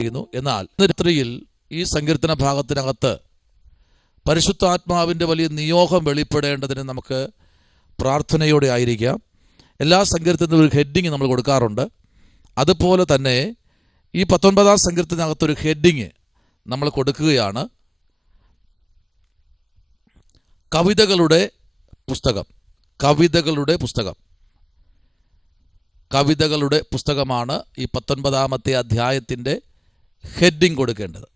എന്നാൽ രാത്രിയിൽ ഈ സങ്കീർത്തന ഭാഗത്തിനകത്ത് പരിശുദ്ധാത്മാവിൻ്റെ വലിയ നിയോഗം വെളിപ്പെടേണ്ടതിന് നമുക്ക് പ്രാർത്ഥനയോടെ ആയിരിക്കാം. എല്ലാ സങ്കീർത്തനത്തിനും ഒരു ഹെഡിങ് നമ്മൾ കൊടുക്കാറുണ്ട്. അതുപോലെ തന്നെ ഈ 19-ാം സങ്കീർത്തനകത്തൊരു ഹെഡിങ് നമ്മൾ കൊടുക്കുകയാണ്. കവിതകളുടെ പുസ്തകം. കവിതകളുടെ പുസ്തകം. കവിതകളുടെ പുസ്തകമാണ് ഈ 19-ാമത്തെ അധ്യായത്തിൻ്റെ ഹെഡിങ് കൊടുക്കേണ്ടത്.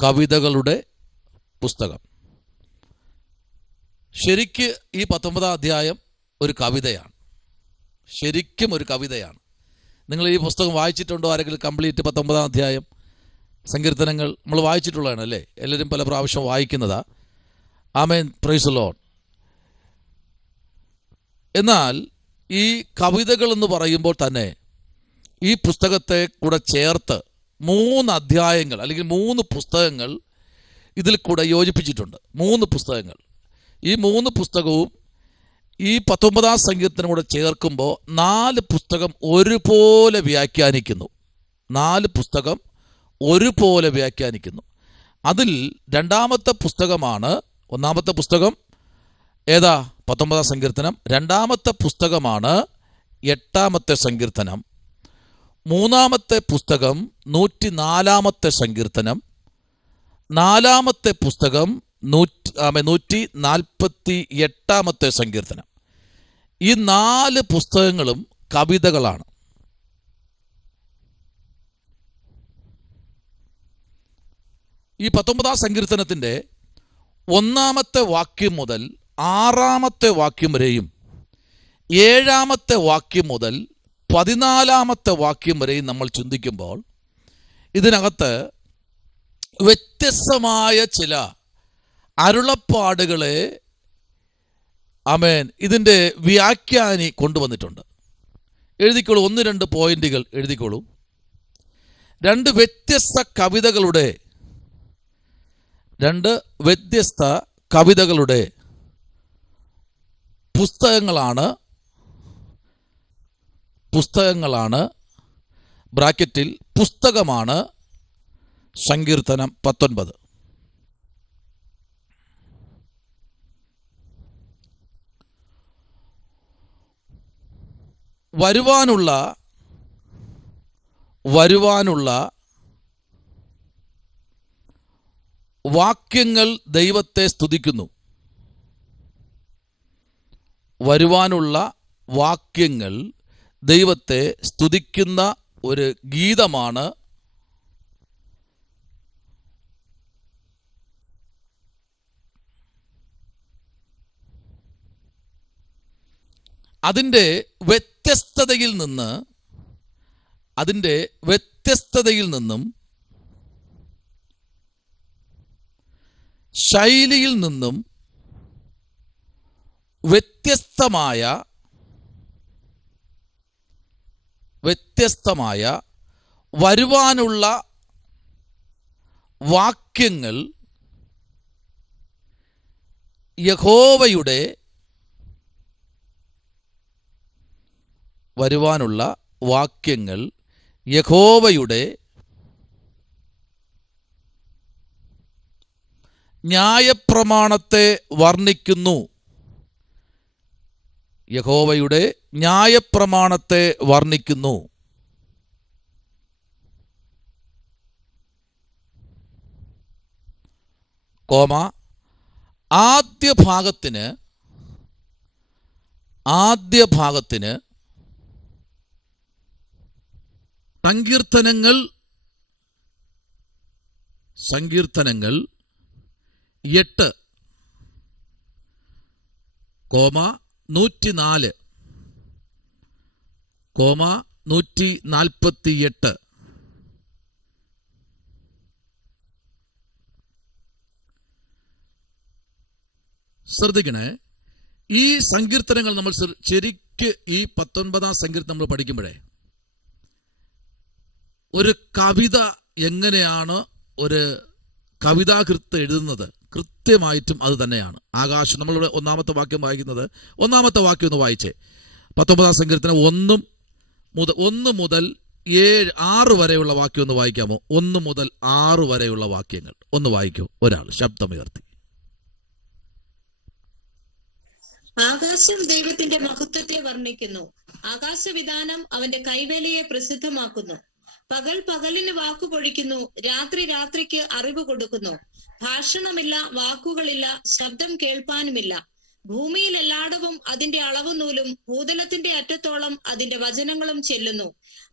കവിതകളുടെ പുസ്തകം. ശരിക്ക് ഈ 19-ാം അധ്യായം ഒരു കവിതയാണ്. ശരിക്കും ഒരു കവിതയാണ്. നിങ്ങൾ ഈ പുസ്തകം വായിച്ചിട്ടുണ്ടോ? ആരെങ്കിലും കംപ്ലീറ്റ് 19-ാം അധ്യായം സങ്കീർത്തനങ്ങൾ നമ്മൾ വായിച്ചിട്ടുള്ളതാണ് അല്ലേ? എല്ലാവരും പല പ്രാവശ്യം വായിക്കുന്നതാ. ആമേൻ, പ്രൈസ് ദി ലോർഡ്. എന്നാൽ ഈ കവിതകൾ എന്ന് പറയുമ്പോൾ തന്നെ ഈ പുസ്തകത്തെ കൂടെ ചേർത്ത് 3 അധ്യായങ്ങൾ അല്ലെങ്കിൽ 3 പുസ്തകങ്ങൾ ഇതിൽ കൂടെ യോജിപ്പിച്ചിട്ടുണ്ട്. 3 പുസ്തകങ്ങൾ. ഈ 3 പുസ്തകവും ഈ 19-ാം സങ്കീർത്തനം കൂടെ ചേർക്കുമ്പോൾ 4 പുസ്തകം ഒരുപോലെ വ്യാഖ്യാനിക്കുന്നു. 4 പുസ്തകം ഒരുപോലെ വ്യാഖ്യാനിക്കുന്നു. അതിൽ രണ്ടാമത്തെ പുസ്തകമാണ്. ഒന്നാമത്തെ പുസ്തകം ഏതാ? 19-ാം സങ്കീർത്തനം. രണ്ടാമത്തെ പുസ്തകമാണ് 8-ാമത്തെ സങ്കീർത്തനം. മൂന്നാമത്തെ പുസ്തകം 104-ാമത്തെ സങ്കീർത്തനം. 4-ാമത്തെ പുസ്തകം 148-ാമത്തെ സങ്കീർത്തനം. ഈ 4 പുസ്തകങ്ങളും കവിതകളാണ്. ഈ 19-ാം സങ്കീർത്തനത്തിൻ്റെ 1-ാമത്തെ വാക്യം മുതൽ 6-ാമത്തെ വാക്യം വരെയും 7-ാമത്തെ വാക്യം മുതൽ 14-ാമത്തെ വാക്യം വരെയും നമ്മൾ ചിന്തിക്കുമ്പോൾ ഇതിനകത്ത് വ്യത്യസ്തമായ ചില അരുളപ്പാടുകളെ ആമേൻ ഇതിൻ്റെ വ്യാഖ്യാനി കൊണ്ടുവന്നിട്ടുണ്ട്. എഴുതിക്കോളൂ. 1-2 പോയിന്റുകൾ എഴുതിക്കോളൂ. 2 വ്യത്യസ്ത കവിതകളുടെ 2 വ്യത്യസ്ത കവിതകളുടെ പുസ്തകങ്ങളാണ് ബ്രാക്കറ്റിൽ പുസ്തകമാണ് സങ്കീർത്തനം 19. വരുവാനുള്ള വാക്യങ്ങൾ ദൈവത്തെ സ്തുതിക്കുന്നു. വരുവാനുള്ള വാക്യങ്ങൾ ദൈവത്തെ സ്തുതിക്കുന്ന ഒരു ഗീതമാണ് അതിൻ്റെ വ്യത്യസ്തതയിൽ നിന്നും ശൈലിയിൽ നിന്നും വ്യത്യസ്തമായ വരുവാനുള്ള വാക്യങ്ങൾ യഹോവയുടെ ന്യായപ്രമാണത്തെ വർണ്ണിക്കുന്നു. യഹോവയുടെ ന്യായപ്രമാണത്തെ വർണ്ണിക്കുന്നു. ആദ്യ ഭാഗത്തിന് സങ്കീർത്തനങ്ങൾ 8, 104, 148. ശ്രദ്ധിക്കണേ. ഈ സങ്കീർത്തനങ്ങൾ നമ്മൾ ശരിക്ക് ഈ 19-ാം സങ്കീർത്തനം നമ്മൾ പഠിക്കുമ്പോഴേ ഒരു കവിത എങ്ങനെയാണ് ഒരു കവിതാകൃത്ത് എഴുതുന്നത്, കൃത്യമായിട്ടും അത് തന്നെയാണ്. ആകാശം, നമ്മളിവിടെ ഒന്നാമത്തെ വാക്യം വായിക്കുന്നത്, ഒന്നാമത്തെ വാക്യം ഒന്ന് വായിച്ചേ. 19 സങ്കീർത്തനം 1 മുതൽ 6 വരെയുള്ള വാക്യം ഒന്ന് വായിക്കാമോ? 1 മുതൽ 6 വരെയുള്ള വാക്യങ്ങൾ ഒന്ന് വായിക്കൂ, ഒരാൾ ശബ്ദമുയർത്തി. ആകാശം ദൈവത്തിന്റെ മഹത്വത്തെ വർണ്ണിക്കുന്നു. ആകാശവിധാനം അവന്റെ കൈവേലയെ പ്രസിദ്ധമാക്കുന്നു. പകൽ പകലിന് വാക്കു പൊഴിക്കുന്നു, രാത്രി രാത്രിക്ക് അറിവ് കൊടുക്കുന്നു. ഭാഷണമില്ല, വാക്കുകളില്ല, ശബ്ദം കേൾപ്പാനുമില്ല. ഭൂമിയിൽ എല്ലായിടവും അതിന്റെ അളവുനൂലും ഭൂതലത്തിന്റെ അറ്റത്തോളം അതിന്റെ വചനങ്ങളും ചെല്ലുന്നു.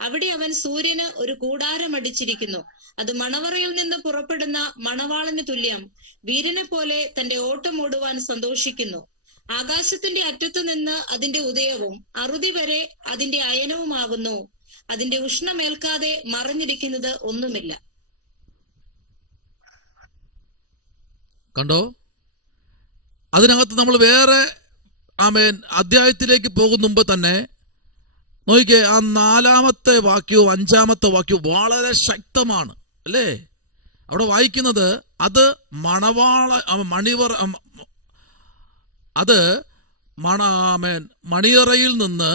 അവിടെ അവൻ സൂര്യന് ഒരു കൂടാരം അടിച്ചിരിക്കുന്നു. അത് മണവറയിൽ നിന്ന് പുറപ്പെടുന്ന മണവാളന് തുല്യം. വീരനെ പോലെ തന്റെ ഓട്ടം ഓടുവാൻ സന്തോഷിക്കുന്നു. ആകാശത്തിന്റെ അറ്റത്തു നിന്ന് അതിന്റെ ഉദയവും അറുതി വരെ അതിന്റെ അയനവുമാകുന്നു. അതിന്റെ ഉഷ്ണമേൽക്കാതെ മറഞ്ഞിരിക്കുന്നത് ഒന്നുമില്ല. കണ്ടോ? അതിനകത്ത് നമ്മൾ വേറെ അധ്യായത്തിലേക്ക് പോകും മുമ്പ് തന്നെ നോക്കിക്കേ, ആ 4-ാമത്തെ വാക്യവും 5-ാമത്തെ വാക്യവും വളരെ ശക്തമാണ് അല്ലേ? അവിടെ വായിക്കുന്നത് അത് മണിയറയിൽ നിന്ന്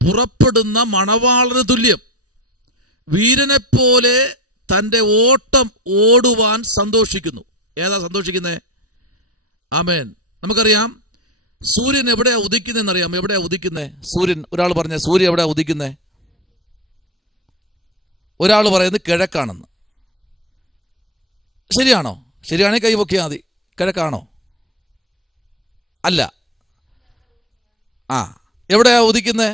പുറപ്പെടുന്ന മണവാളന് തുല്യം. വീരനെ പോലെ തൻ്റെ ഓട്ടം ഓടുവാൻ സന്തോഷിക്കുന്നു. ഏതാ സന്തോഷിക്കുന്നേ? ആമേൻ. നമുക്കറിയാം സൂര്യൻ എവിടെയാ ഉദിക്കുന്നതെന്നറിയാം. എവിടെയാ ഉദിക്കുന്നേ സൂര്യൻ? ഒരാൾ പറഞ്ഞ സൂര്യൻ എവിടെയാ ഉദിക്കുന്നേ? ഒരാൾ പറയുന്നത് കിഴക്കാണെന്ന്. ശരിയാണോ? ശരിയാണെങ്കിൽ കൈ പൊക്കിയാൽ മതി. കിഴക്കാണോ? അല്ല. എവിടെയാ ഉദിക്കുന്നേ?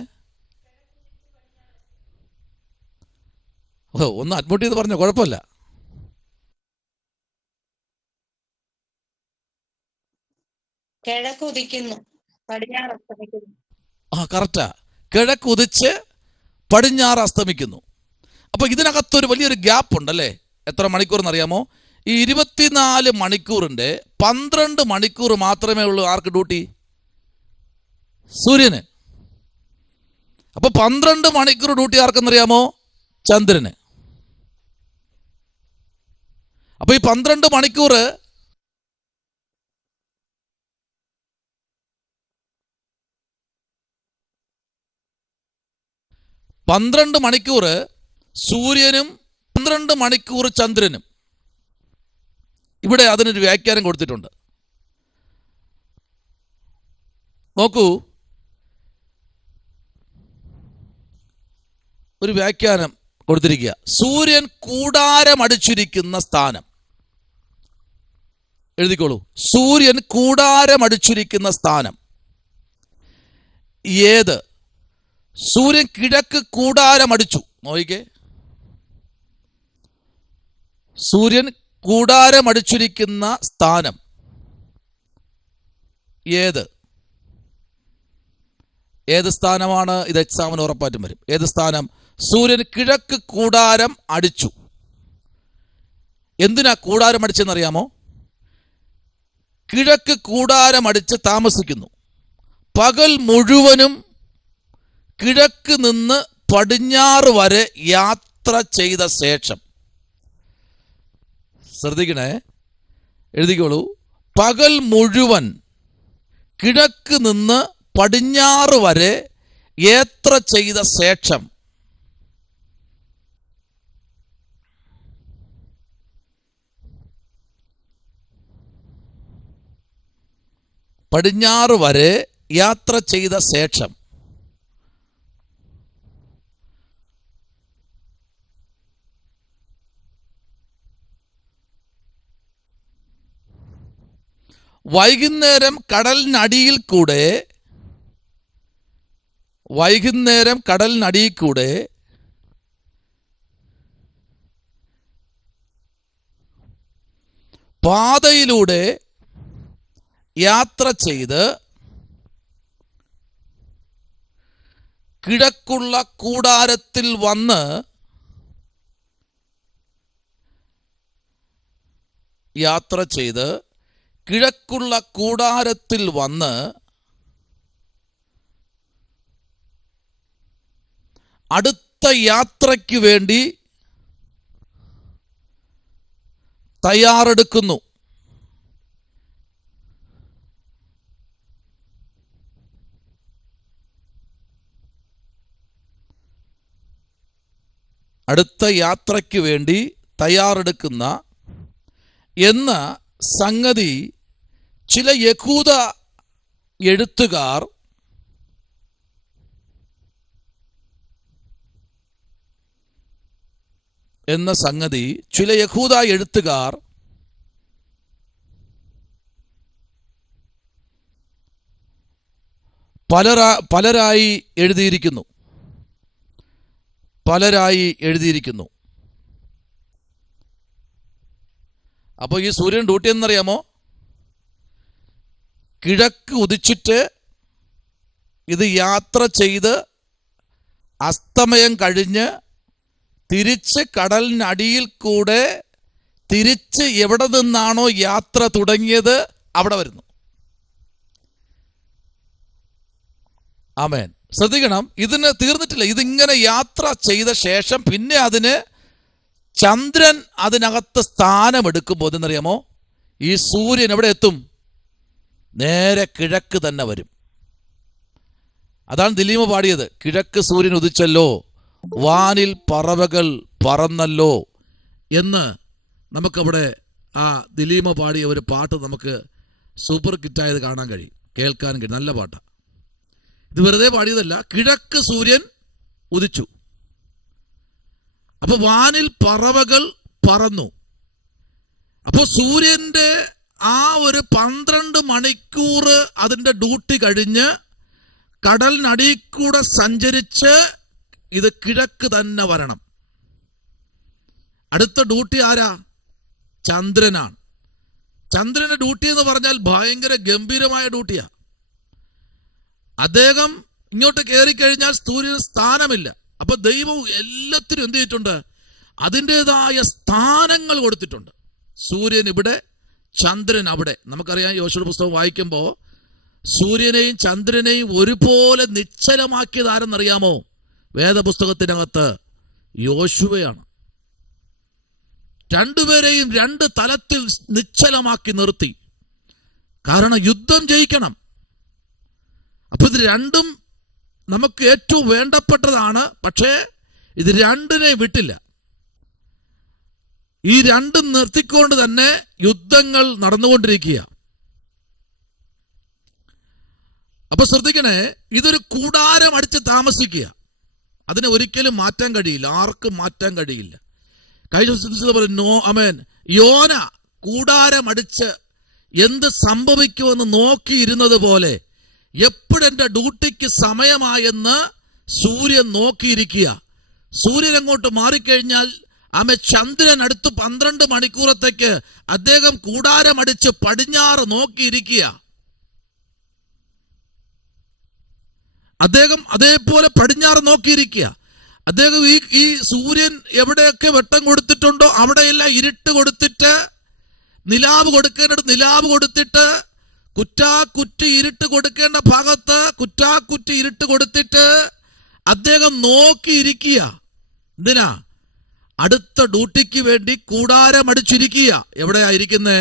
ഒന്ന് അഡ്മിറ്റ് ചെയ്ത് പറഞ്ഞോ, കുഴപ്പമില്ല. കറക്റ്റാ. കിഴക്ക് ഉദിച്ച് പടിഞ്ഞാറ് അസ്തമിക്കുന്നു. അപ്പൊ ഇതിനകത്തൊരു വലിയൊരു ഗ്യാപ്പ് ഉണ്ടല്ലേ? എത്ര മണിക്കൂർ എന്നറിയാമോ? ഈ 24 മണിക്കൂറിന്റെ 12 മണിക്കൂർ മാത്രമേ ഉള്ളൂ ആർക്ക് ഡ്യൂട്ടി? സൂര്യന്. അപ്പൊ 12 മണിക്കൂർ ഡ്യൂട്ടി ആർക്കെന്നറിയാമോ? ചന്ദ്രന്. അപ്പൊ ഈ 12 മണിക്കൂർ സൂര്യനും 12 മണിക്കൂർ ചന്ദ്രനും. ഇവിടെ അതിനൊരു വ്യാഖ്യാനം കൊടുത്തിട്ടുണ്ട്. നോക്കൂ, ഒരു വ്യാഖ്യാനം കൊടുത്തിരിക്കുക. സൂര്യൻ കൂടാരമടിച്ചിരിക്കുന്ന സ്ഥാനം. എഴുതിക്കോളൂ. സൂര്യൻ കൂടാരമടിച്ചിരിക്കുന്ന സ്ഥാനം ഏത്? സൂര്യൻ കിഴക്ക് കൂടാരമടിച്ചു. നോക്കിക്കേ, സൂര്യൻ കൂടാരമടിച്ചിരിക്കുന്ന സ്ഥാനം ഏത്? ഏത് സ്ഥാനമാണ്? ഇത് എക്സാമിന് ഉറപ്പായിട്ടും വരും. ഏത് സ്ഥാനം? സൂര്യൻ കിഴക്ക് കൂടാരം അടിച്ചു. എന്തിനാ കൂടാരം അടിച്ചെന്നറിയാമോ? കിഴക്ക് കൂടാരം അടിച്ച് താമസിക്കുന്നു. പകൽ മുഴുവനും കിഴക്ക് നിന്ന് പടിഞ്ഞാറ് വരെ യാത്ര ചെയ്ത ശേഷം, ശ്രദ്ധിക്കണേ, എഴുതിക്കോളൂ. പകൽ മുഴുവൻ കിഴക്ക് നിന്ന് പടിഞ്ഞാറ് വരെ യാത്ര ചെയ്ത ശേഷം പടിഞ്ഞാറ് വരെ യാത്ര ചെയ്ത ശേഷം വൈകുന്നേരം കടലിനടിയിൽ കൂടെ പാതയിലൂടെ യാത്ര ചെയ്ത് കിഴക്കുള്ള കൂടാരത്തിൽ വന്ന് കിഴക്കുള്ള കൂടാരത്തിൽ വന്ന് അടുത്ത യാത്രയ്ക്ക് വേണ്ടി തയ്യാറെടുക്കുന്നു. അടുത്ത യാത്രയ്ക്ക് വേണ്ടി തയ്യാറെടുക്കുന്ന എന്ന സംഗതി ചില യഹൂദ എഴുത്തുകാർ പലരായി എഴുതിയിരിക്കുന്നു. അപ്പോൾ ഈ സൂര്യൻ ഡ്യൂട്ടി എന്നറിയാമോ? കിഴക്ക് ഉദിച്ചിട്ട് ഇത് യാത്ര ചെയ്ത് അസ്തമയം കഴിഞ്ഞ് തിരിച്ച് കടലിനടിയിൽ കൂടെ തിരിച്ച് എവിടെ നിന്നാണോ യാത്ര തുടങ്ങിയത് അവിടെ വരുന്നു. ആമേൻ. ശ്രദ്ധിക്കണം, ഇതിന് തീർന്നിട്ടില്ല. ഇതിങ്ങനെ യാത്ര ചെയ്ത ശേഷം പിന്നെ അതിന് ചന്ദ്രൻ അതിനകത്ത് സ്ഥാനമെടുക്കുമ്പോൾ എന്നറിയാമോ, ഈ സൂര്യൻ എവിടെ എത്തും? നേരെ കിഴക്ക് തന്നെ വരും. അതാണ് ദിലീമ പാടിയത്, കിഴക്ക് സൂര്യൻ ഉദിച്ചല്ലോ, വാനിൽ പറവകൾ പറന്നല്ലോ എന്ന്. നമുക്കവിടെ ആ ദിലീമ പാടിയ ഒരു പാട്ട് നമുക്ക് സൂപ്പർ ഹിറ്റായത് കാണാൻ കഴിയും, കേൾക്കാൻ കഴിയും. നല്ല പാട്ടാണ്. ഇത് വെറുതെ പാടിയതല്ല, കിഴക്ക് സൂര്യൻ ഉദിച്ചു. അപ്പൊ വാനിൽ പറവകൾ പറന്നു. അപ്പൊ സൂര്യന്റെ ആ ഒരു 12 മണിക്കൂർ അതിന്റെ ഡ്യൂട്ടി കഴിഞ്ഞ് കടലിനടിയിൽ കൂടെ സഞ്ചരിച്ച് ഇത് കിഴക്ക് തന്നെ വരണം. അടുത്ത ഡ്യൂട്ടി ആരാ? ചന്ദ്രനാണ്. ചന്ദ്രന്റെ ഡ്യൂട്ടി എന്ന് പറഞ്ഞാൽ ഭയങ്കര ഗംഭീരമായ ഡ്യൂട്ടിയാ. അദ്ദേഹം ഇങ്ങോട്ട് കയറിക്കഴിഞ്ഞാൽ സൂര്യന് സ്ഥാനമില്ല. അപ്പൊ ദൈവം എല്ലാത്തിനും എന്ത് ചെയ്തിട്ടുണ്ട്? അതിൻ്റെതായ സ്ഥാനങ്ങൾ കൊടുത്തിട്ടുണ്ട്. സൂര്യൻ ഇവിടെ, ചന്ദ്രൻ അവിടെ. നമുക്കറിയാം, യോശുവ പുസ്തകം വായിക്കുമ്പോൾ സൂര്യനെയും ചന്ദ്രനെയും ഒരുപോലെ നിശ്ചലമാക്കിയത് ആരെന്നറിയാമോ? വേദപുസ്തകത്തിനകത്ത് യോശുവയാണ്. രണ്ടുപേരെയും 2 തലത്തിൽ നിശ്ചലമാക്കി നിർത്തി. കാരണം യുദ്ധം ജയിക്കണം. അപ്പൊ ഇത് രണ്ടും നമുക്ക് ഏറ്റവും വേണ്ടപ്പെട്ടതാണ്. പക്ഷേ ഇത് രണ്ടിനെ വിട്ടില്ല. ഈ രണ്ടും നിർത്തിക്കൊണ്ട് തന്നെ യുദ്ധങ്ങൾ നടന്നുകൊണ്ടിരിക്കുക. അപ്പൊ ശ്രദ്ധിക്കണേ, ഇതൊരു കൂടാരം അടിച്ച് താമസിക്കുക. അതിനെ ഒരിക്കലും മാറ്റാൻ കഴിയില്ല, ആർക്കും മാറ്റാൻ കഴിയില്ല. യോന കൂടാരം അടിച്ച് എന്ത് സംഭവിക്കുമെന്ന് നോക്കിയിരുന്നത് പോലെ എപ്പോഴെന്റെ ഡ്യൂട്ടിക്ക് സമയമായെന്ന് സൂര്യൻ നോക്കിയിരിക്കുക. സൂര്യൻ അങ്ങോട്ട് മാറിക്കഴിഞ്ഞാൽ ചന്ദ്രൻ അടുത്ത് 12 മണിക്കൂറത്തേക്ക് അദ്ദേഹം കൂടാരമടിച്ച് പടിഞ്ഞാറ് നോക്കിയിരിക്കുക. അദ്ദേഹം അതേപോലെ പടിഞ്ഞാറ് നോക്കിയിരിക്കുക. അദ്ദേഹം ഈ സൂര്യൻ എവിടെയൊക്കെ വെട്ടം കൊടുത്തിട്ടുണ്ടോ അവിടെയെല്ലാം ഇരുട്ട് കൊടുത്തിട്ട്, നിലാവ് കൊടുക്കേണ്ടത് നിലാവ് കൊടുത്തിട്ട്, കുറ്റാക്കുറ്റി ഇരുട്ട് കൊടുക്കേണ്ട ഭാഗത്ത് കുറ്റാക്കുറ്റി ഇരുട്ട് കൊടുത്തിട്ട് അദ്ദേഹം നോക്കിയിരിക്കുക. എന്തിനാ? അടുത്ത ഡ്യൂട്ടിക്ക് വേണ്ടി കൂടാരമടിച്ചിരിക്കുക. എവിടെയായിരിക്കുന്നേ?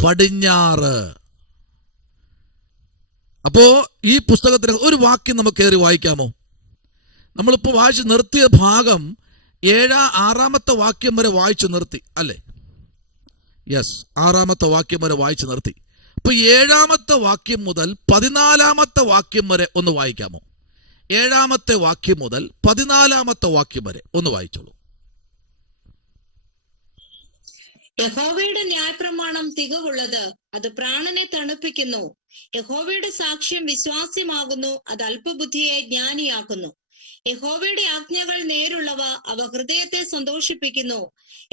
പടിഞ്ഞാറ്. അപ്പോ ഈ പുസ്തകത്തിന് ഒരു വാക്യം നമുക്ക് കയറി വായിക്കാമോ? നമ്മളിപ്പോ വായിച്ചു നിർത്തിയ ഭാഗം 6-ാമത്തെ വാക്യം വരെ വായിച്ചു നിർത്തി അല്ലേ? യെസ്, 6-ാമത്തെ വാക്യം വരെ വായിച്ചു നിർത്തി. അപ്പൊ 7-ാമത്തെ വാക്യം മുതൽ 14-ാമത്തെ വാക്യം വരെ ഒന്ന് വായിക്കാമോ? 7-ാമത്തെ വാക്യം മുതൽ 14-ാമത്തെ വാക്യം വരെ ഒന്ന് വായിച്ചോളൂ. യഹോവയുടെ ന്യായപ്രമാണം തികവുള്ളത്, അത് പ്രാണനെ തണുപ്പിക്കുന്നു. യഹോവയുടെ സാക്ഷ്യം വിശ്വാസ്യമാകുന്നു, അത് അല്പബുദ്ധിയെ ജ്ഞാനിയാക്കുന്നു. യഹോവയുടെ ആജ്ഞകൾ നേരുള്ളവ, അവ ഹൃദയത്തെ സന്തോഷിപ്പിക്കുന്നു.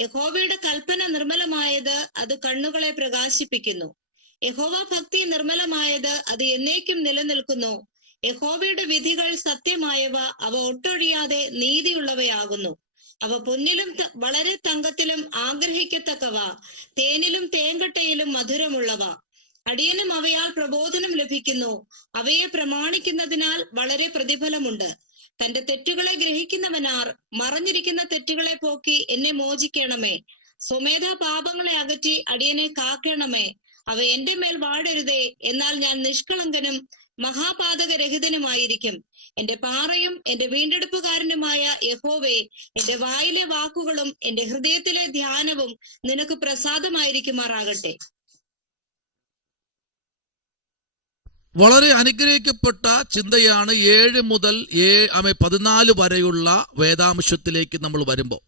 യഹോവയുടെ കൽപ്പന നിർമ്മലമായത്, അത് കണ്ണുകളെ പ്രകാശിപ്പിക്കുന്നു. യഹോവ ഭക്തി നിർമ്മലമായത്, അത് എന്നേക്കും നിലനിൽക്കുന്നു. യഹോവയുടെ വിധികൾ സത്യമായവ, അവ ഒട്ടൊഴിയാതെ നീതിയുള്ളവയാകുന്നു. അവ പൊന്നിലും വളരെ തങ്കത്തിലും ആഗ്രഹിക്കത്തക്കവ, തേനിലും തേൻകട്ടയിലും മധുരമുള്ളവ. അടിയനും അവയാൽ പ്രബോധനം ലഭിക്കുന്നു. അവയെ പ്രമാണിക്കുന്നതിനാൽ വളരെ പ്രതിഫലമുണ്ട്. തന്റെ തെറ്റുകളെ ഗ്രഹിക്കുന്നവനാർ? മറഞ്ഞിരിക്കുന്ന തെറ്റുകളെ പോക്കി എന്നെ മോചിക്കണമേ. സ്വമേധ പാപങ്ങളെ അകറ്റി അടിയനെ കാക്കണമേ. അവ എന്റെ മേൽ വാഴരുതേ, എന്നാൽ ഞാൻ നിഷ്കളങ്കനും മഹാപാതകരഹിതനുമായിരിക്കും. എന്റെ പാറയും എന്റെ വീണ്ടെടുപ്പുകാരനുമായ യഹോവേ, എന്റെ വായിലെ വാക്കുകളും എന്റെ ഹൃദയത്തിലെ ധ്യാനവും നിനക്ക് പ്രസാദമായിരിക്കുമാറാകട്ടെ. വളരെ അനുഗ്രഹിക്കപ്പെട്ട ചിന്തയാണ് 7 മുതൽ 14 വരെയുള്ള വേദാംശത്തിലേക്ക് നമ്മൾ വരുമ്പോൾ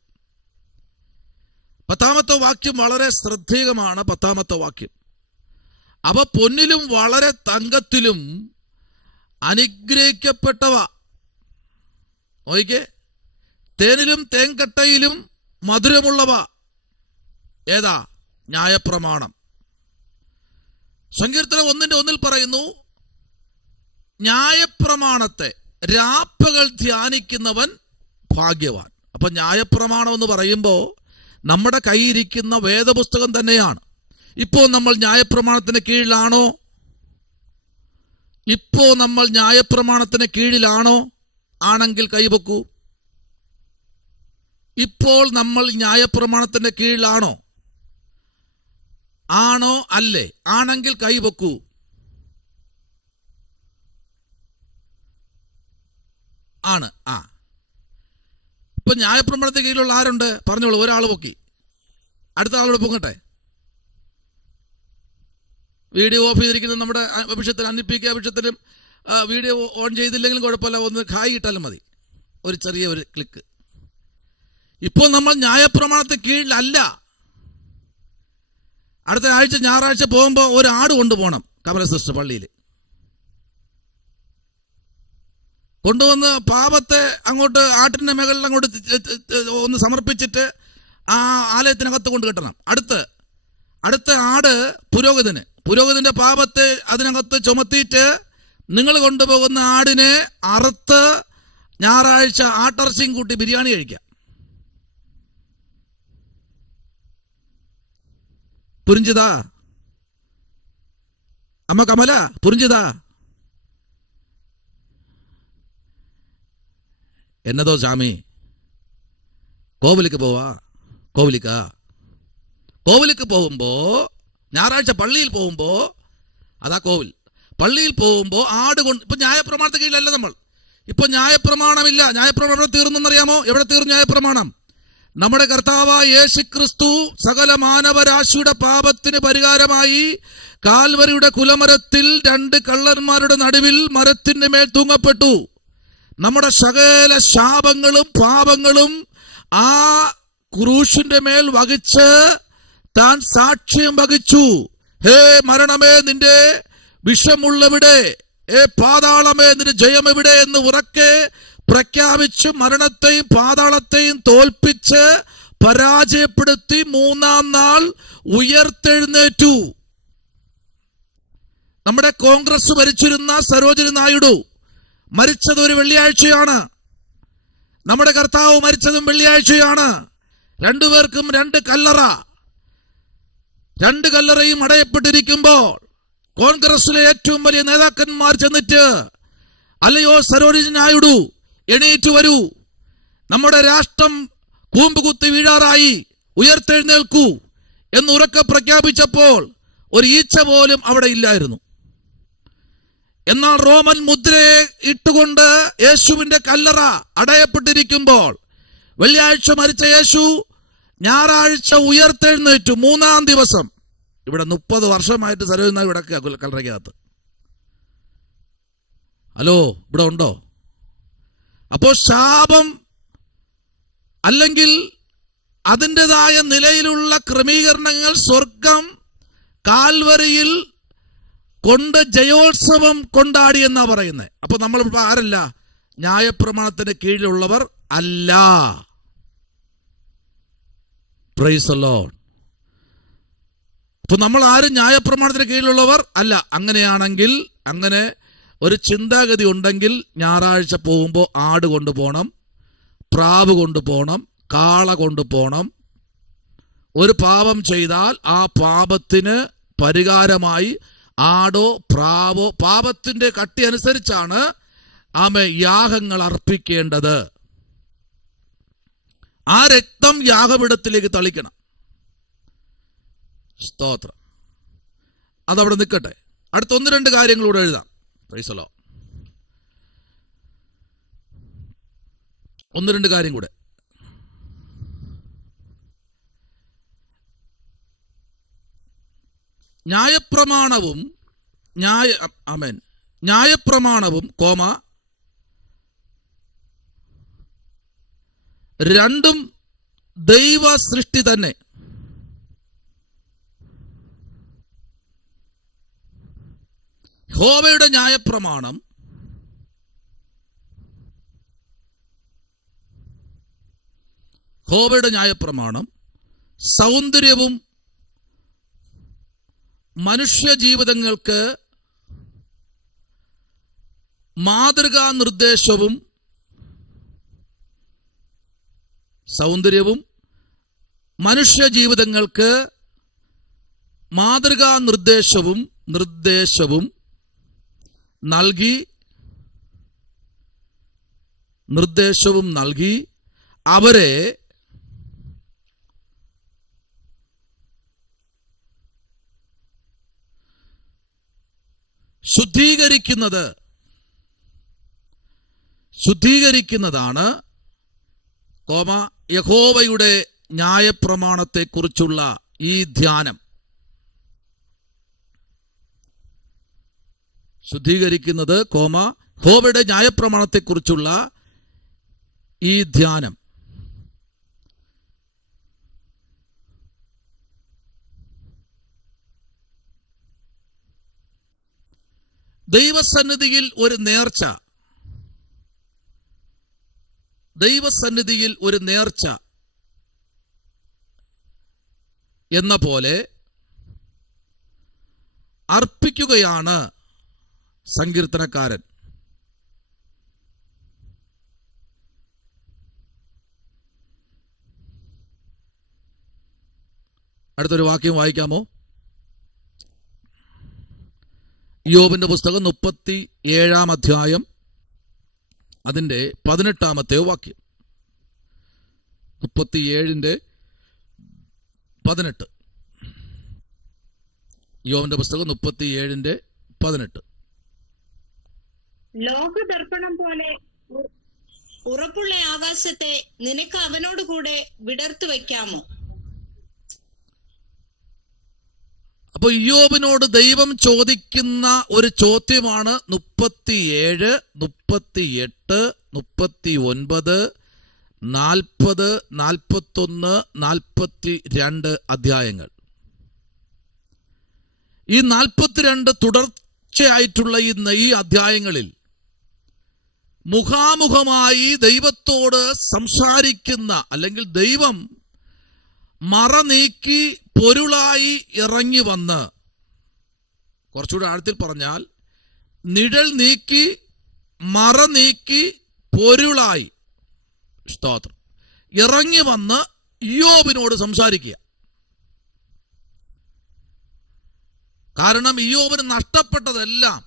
10ാമത്തെ വാക്യം വളരെ ശ്രദ്ധേയമാണ്. 10ാമത്തെ വാക്യം, അവ പൊന്നിലും വളരെ തങ്കത്തിലും അനുഗ്രഹിക്കപ്പെട്ടവ. നോക്കിക്കേ, തേനിലും തേൻകട്ടയിലും മധുരമുള്ളവ. ഏതാ? ന്യായപ്രമാണം. സങ്കീർത്തനം 1:1 പറയുന്നു, ന്യായപ്രമാണത്തെ രാപ്പകൽ ധ്യാനിക്കുന്നവൻ ഭാഗ്യവാൻ. അപ്പൊ ന്യായപ്രമാണം എന്ന് പറയുമ്പോൾ നമ്മുടെ കയ്യിരിക്കുന്ന വേദപുസ്തകം തന്നെയാണ്. ഇപ്പോൾ നമ്മൾ ന്യായപ്രമാണത്തിന് കീഴിലാണോ? ഇപ്പോ നമ്മൾ ന്യായപ്രമാണത്തിന് കീഴിലാണോ? ആണെങ്കിൽ കൈവെക്കൂ. ഇപ്പോൾ നമ്മൾ ന്യായപ്രമാണത്തിന്റെ കീഴിലാണോ? ആണോ അല്ലേ? ആണെങ്കിൽ കൈവെക്കൂ. ആണ്. ഇപ്പൊ ന്യായപ്രമാണത്തിന് കീഴിലുള്ള ആരുണ്ട്? പറഞ്ഞോളൂ. ഒരാൾ പൊക്കി, അടുത്ത ആളോട് പൊങ്ങട്ടെ. വീഡിയോ ഓഫ് ചെയ്തിരിക്കുന്ന നമ്മുടെ അഭിഷത്തിന്, അന്നിപ്പിക്ക അഭിഷത്തിനും വീഡിയോ ഓൺ ചെയ്തില്ലെങ്കിലും കുഴപ്പമില്ല, ഒന്ന് ഹായ് ഇട്ടാലും മതി, ഒരു ചെറിയ ഒരു ക്ലിക്ക്. ഇപ്പോൾ നമ്മൾ ന്യായപ്രമാണത്തിന് കീഴിലല്ല. അടുത്ത ആഴ്ച ഞായറാഴ്ച പോകുമ്പോൾ ഒരു ആട് കൊണ്ടുപോകണം. കമല സിസ്റ്റർ പള്ളിയിൽ കൊണ്ടുവന്ന് പാപത്തെ അങ്ങോട്ട് ആട്ടിന്റെ മുകളിൽ അങ്ങോട്ട് ഒന്ന് സമർപ്പിച്ചിട്ട് ആ ആലയത്തിനകത്ത് കൊണ്ട് കെട്ടണം. അടുത്ത ആട് പുരോഹിതന്റെ പാപത്തെ അതിനകത്ത് ചുമത്തിയിട്ട് നിങ്ങൾ കൊണ്ടുപോകുന്ന ആടിനെ അറുത്ത് ഞായറാഴ്ച ആട്ടിറച്ചിയും കൂട്ടി ബിരിയാണി കഴിക്കാം. പുരിഞ്ചിതാ അമ്മ കമല? പുരിഞ്ചിതാ? എന്നതോ സ്വാമി, കോവിലിക്ക് പോവാ? കോവിലിക്ക് പോകുമ്പോ, ഞായറാഴ്ച പള്ളിയിൽ പോകുമ്പോ, അതാ കോവിൽ. പള്ളിയിൽ പോകുമ്പോ ആട് കൊണ്ട്, ഇപ്പൊ ന്യായപ്രമാണത്തിന് കീഴിലല്ല നമ്മൾ. ഇപ്പൊ ന്യായപ്രമാണമില്ല. ന്യായപ്രമാണം തീർന്നെന്നറിയാമോ? എവിടെ തീർന്നു ന്യായപ്രമാണം? നമ്മുടെ കർത്താവായ യേശുക്രിസ്തു സകല മാനവരാശിയുടെ പാപത്തിന് പരിഹാരമായി കാൽവരിയുടെ കുലമരത്തിൽ 2 കള്ളന്മാരുടെ നടുവിൽ മരത്തിന്റെ മേൽ തൂങ്ങപ്പെട്ടു. നമ്മുടെ സകല ശാപങ്ങളും പാപങ്ങളും ആ ക്രൂശിന്റെ മേൽ വഹിച്ച് താൻ സാക്ഷ്യം വഹിച്ചു. ഹേ മരണമേ, നിന്റെ വിഷമുള്ളവിടെ, പാതാളമേ, നിന്റെ ജയം എവിടെ എന്ന് ഉറക്കെ പ്രഖ്യാപിച്ച് മരണത്തെയും പാതാളത്തെയും തോൽപ്പിച്ച് പരാജയപ്പെടുത്തി 3-ാം നാൾ ഉയർത്തെഴുന്നേറ്റു. നമ്മുടെ കോൺഗ്രസ് ഭരിച്ചിരുന്ന സരോജിനി നായിഡു മരിച്ചത് ഒരു വെള്ളിയാഴ്ചയാണ്. നമ്മുടെ കർത്താവ് മരിച്ചതും വെള്ളിയാഴ്ചയാണ്. 2 പേർക്കും 2 കല്ലറ. 2 കല്ലറയും അടയപ്പെട്ടിരിക്കുമ്പോൾ കോൺഗ്രസിലെ ഏറ്റവും വലിയ നേതാക്കന്മാർ ചെന്നിട്ട്, അല്ലയോ സരോജിനി നായിഡു, എണീറ്റു വരൂ, നമ്മുടെ രാഷ്ട്രം കൂമ്പുകുത്തി വീഴാറായി, ഉയർത്തെഴുന്നേൽക്കൂ എന്ന് ഉറക്കെ പ്രഖ്യാപിച്ചപ്പോൾ ഒരു ഈച്ച പോലും അവിടെ ഇല്ലായിരുന്നു. എന്നാൽ റോമൻ മുദ്രയെ ഇട്ടുകൊണ്ട് യേശുവിന്റെ കല്ലറ അടയപ്പെട്ടിരിക്കുമ്പോൾ വെള്ളിയാഴ്ച മരിച്ച യേശു ഞായറാഴ്ച ഉയർത്തെഴുന്നേറ്റു 3-ാം ദിവസം. ഇവിടെ 30 വർഷമായിട്ട് സരോജിനി കിടക്കുക കല്ലറയ്ക്കകത്ത്. ഹലോ, ഇവിടെ ഉണ്ടോ? അപ്പോ ശാപം അല്ലെങ്കിൽ അതിൻ്റെതായ നിലയിലുള്ള ക്രമീകരണങ്ങൾ സ്വർഗം കാൽവരിയിൽ കൊണ്ട് ജയോത്സവം കൊണ്ടാടി എന്നാ പറയുന്നത്. അപ്പൊ നമ്മൾ ആരല്ല? ന്യായപ്രമാണത്തിന് കീഴിലുള്ളവർ അല്ല. Price the Lord. അപ്പൊ നമ്മൾ ആരും ന്യായപ്രമാണത്തിന് കീഴിലുള്ളവർ അല്ല. അങ്ങനെയാണെങ്കിൽ, അങ്ങനെ ഒരു ചിന്താഗതി ഉണ്ടെങ്കിൽ ഞായറാഴ്ച പോകുമ്പോൾ ആട് കൊണ്ടുപോകണം, പ്രാവ് കൊണ്ടുപോകണം, കാള കൊണ്ടുപോകണം. ഒരു പാപം ചെയ്താൽ ആ പാപത്തിന് പരിഹാരമായി ആടോ പ്രാവോ, പാപത്തിന്റെ കട്ടി അനുസരിച്ചാണ് യാഗങ്ങൾ അർപ്പിക്കേണ്ടത്. ആ രക്തം യാഗപീഠത്തിലേക്ക് തളിക്കണം. സ്തോത്രം. അതവിടെ നിൽക്കട്ടെ. അടുത്ത 1-2 കാര്യങ്ങളൂടെ എഴുതാം. Price the Lord. ഒന്ന് രണ്ട് കാര്യം കൂടെ. ന്യായപ്രമാണവും രണ്ടും ദൈവ സൃഷ്ടി തന്നെ. യഹോവയുടെ ന്യായപ്രമാണം സൗന്ദര്യവും മനുഷ്യജീവിതങ്ങൾക്ക് മാതൃകാ നിർദ്ദേശവും നൽകി അവരെ ശുദ്ധീകരിക്കുന്നതാണ് യഹോവയുടെ ന്യായപ്രമാണത്തെക്കുറിച്ചുള്ള ഈ ധ്യാനം. യഹോവയുടെ ന്യായപ്രമാണത്തെക്കുറിച്ചുള്ള ഈ ധ്യാനം. ദൈവസന്നിധിയിൽ ഒരു നേർച്ച എന്ന പോലെ അർപ്പിക്കുകയാണ് സങ്കീർത്തനക്കാരൻ. അടുത്തൊരു വാക്യം വായിക്കാമോ? ഇയ്യോബിന്റെ പുസ്തകം 37-ാം അധ്യായം അതിന്റെ 18-ാമത്തെ വാക്യം. 37:18. ഇയ്യോബിന്റെ പുസ്തകം 37:18. ലോകദർപ്പണം പോലെ ഉറപ്പുള്ള ആകാശത്തെ നിനക്ക് അവനോട് കൂടെ വിടർത്തു വയ്ക്കാമോ? അപ്പൊ ഇയ്യോബിനോട് ദൈവം ചോദിക്കുന്ന ഒരു ചോദ്യമാണ് 37, 38, 39, 40, 41, 42 അധ്യായങ്ങൾ. ഈ 42 തുടർച്ചയായിട്ടുള്ള ഈ അധ്യായങ്ങളിൽ മുഖാമുഖമായി ദൈവത്തോട് സംസാരിക്കുന്ന, അല്ലെങ്കിൽ ദൈവം മറ നീക്കി പൊരുളായി ഇറങ്ങി വന്ന്, കുറച്ചുകൂടെ ആഴത്തിൽ പറഞ്ഞാൽ നിഴൽ നീക്കി മറ നീക്കി പൊരുളായി സ്തോത്രം ഇറങ്ങി വന്ന് ഇയ്യോബിനോട് സംസാരിക്കുക. കാരണം ഇയ്യോബിന് നഷ്ടപ്പെട്ടതെല്ലാം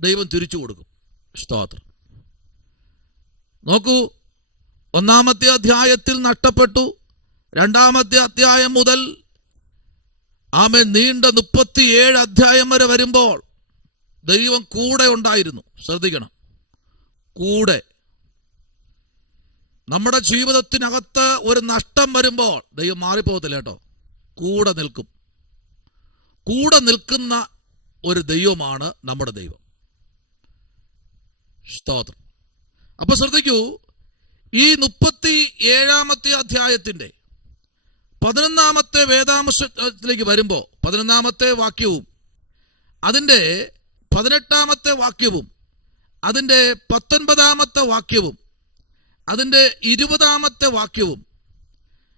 ദൈവം തിരിച്ചു കൊടുക്കും. സ്തോത്രം. നോക്കൂ, 1-ാമത്തെ അധ്യായത്തിൽ നഷ്ടപ്പെട്ടു. 2-ാമത്തെ അധ്യായം മുതൽ നീണ്ട 37 അധ്യായം വരെ വരുമ്പോൾ ദൈവം കൂടെ ഉണ്ടായിരുന്നു. ശ്രദ്ധിക്കണം, കൂടെ. നമ്മുടെ ജീവിതത്തിനകത്ത് ഒരു നഷ്ടം വരുമ്പോൾ ദൈവം മാറിപ്പോകത്തില്ല കേട്ടോ, കൂടെ നിൽക്കും. കൂടെ നിൽക്കുന്ന ഒരു ദൈവമാണ് നമ്മുടെ ദൈവം. സ്തോത്രം. അപ്പൊ ശ്രദ്ധിക്കൂ, ഈ 37-ാമത്തെ അധ്യായത്തിന്റെ 11-ാമത്തെ വേദാംശത്തിലേക്ക് വരുമ്പോൾ 11-ാമത്തെ വാക്യവും അതിന്റെ 18-ാമത്തെ വാക്യവും അതിന്റെ 19-ാമത്തെ വാക്യവും അതിന്റെ 20-ാമത്തെ വാക്യവും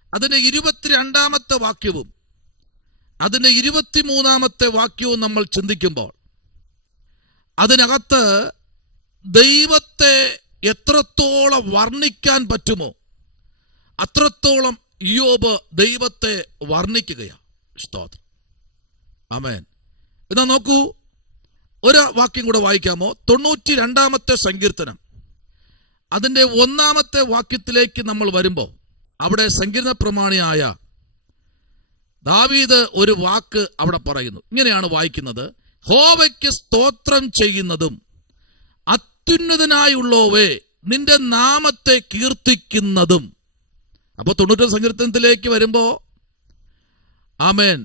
അതിന്റെ 22-ാമത്തെ വാക്യവും അതിന്റെ 23-ാമത്തെ വാക്യവും നമ്മൾ ചിന്തിക്കുമ്പോൾ അതിനകത്ത് ദൈവത്തെ എത്രത്തോളം വർണ്ണിക്കാൻ പറ്റുമോ അത്രത്തോളം ഇയ്യോബ് ദൈവത്തെ വർണ്ണിക്കുകയാണ്. സ്തോത്രം. ആമേൻ. എന്നാ നോക്കൂ, ഒരു വാക്യം കൂടെ വായിക്കാമോ? 92-ാമത്തെ സങ്കീർത്തനം അതിന്റെ 1-ാമത്തെ വാക്യത്തിലേക്ക് നമ്മൾ വരുമ്പോൾ അവിടെ സങ്കീർത്തന പ്രമാണിയായ ദാവീദ് ഒരു വാക്ക് അവിടെ പറയുന്നു. ഇങ്ങനെയാണ് വായിക്കുന്നത്: യഹോവയ്ക്ക് സ്തോത്രം ചെയ്യുന്നതും അത്യുന്നതനായുള്ളവേ നിന്റെ നാമത്തെ കീർത്തിക്കുന്നതും. അപ്പോൾ 90 സങ്കീർത്തനത്തിലേക്ക് വരുമ്പോൾ ആമേൻ,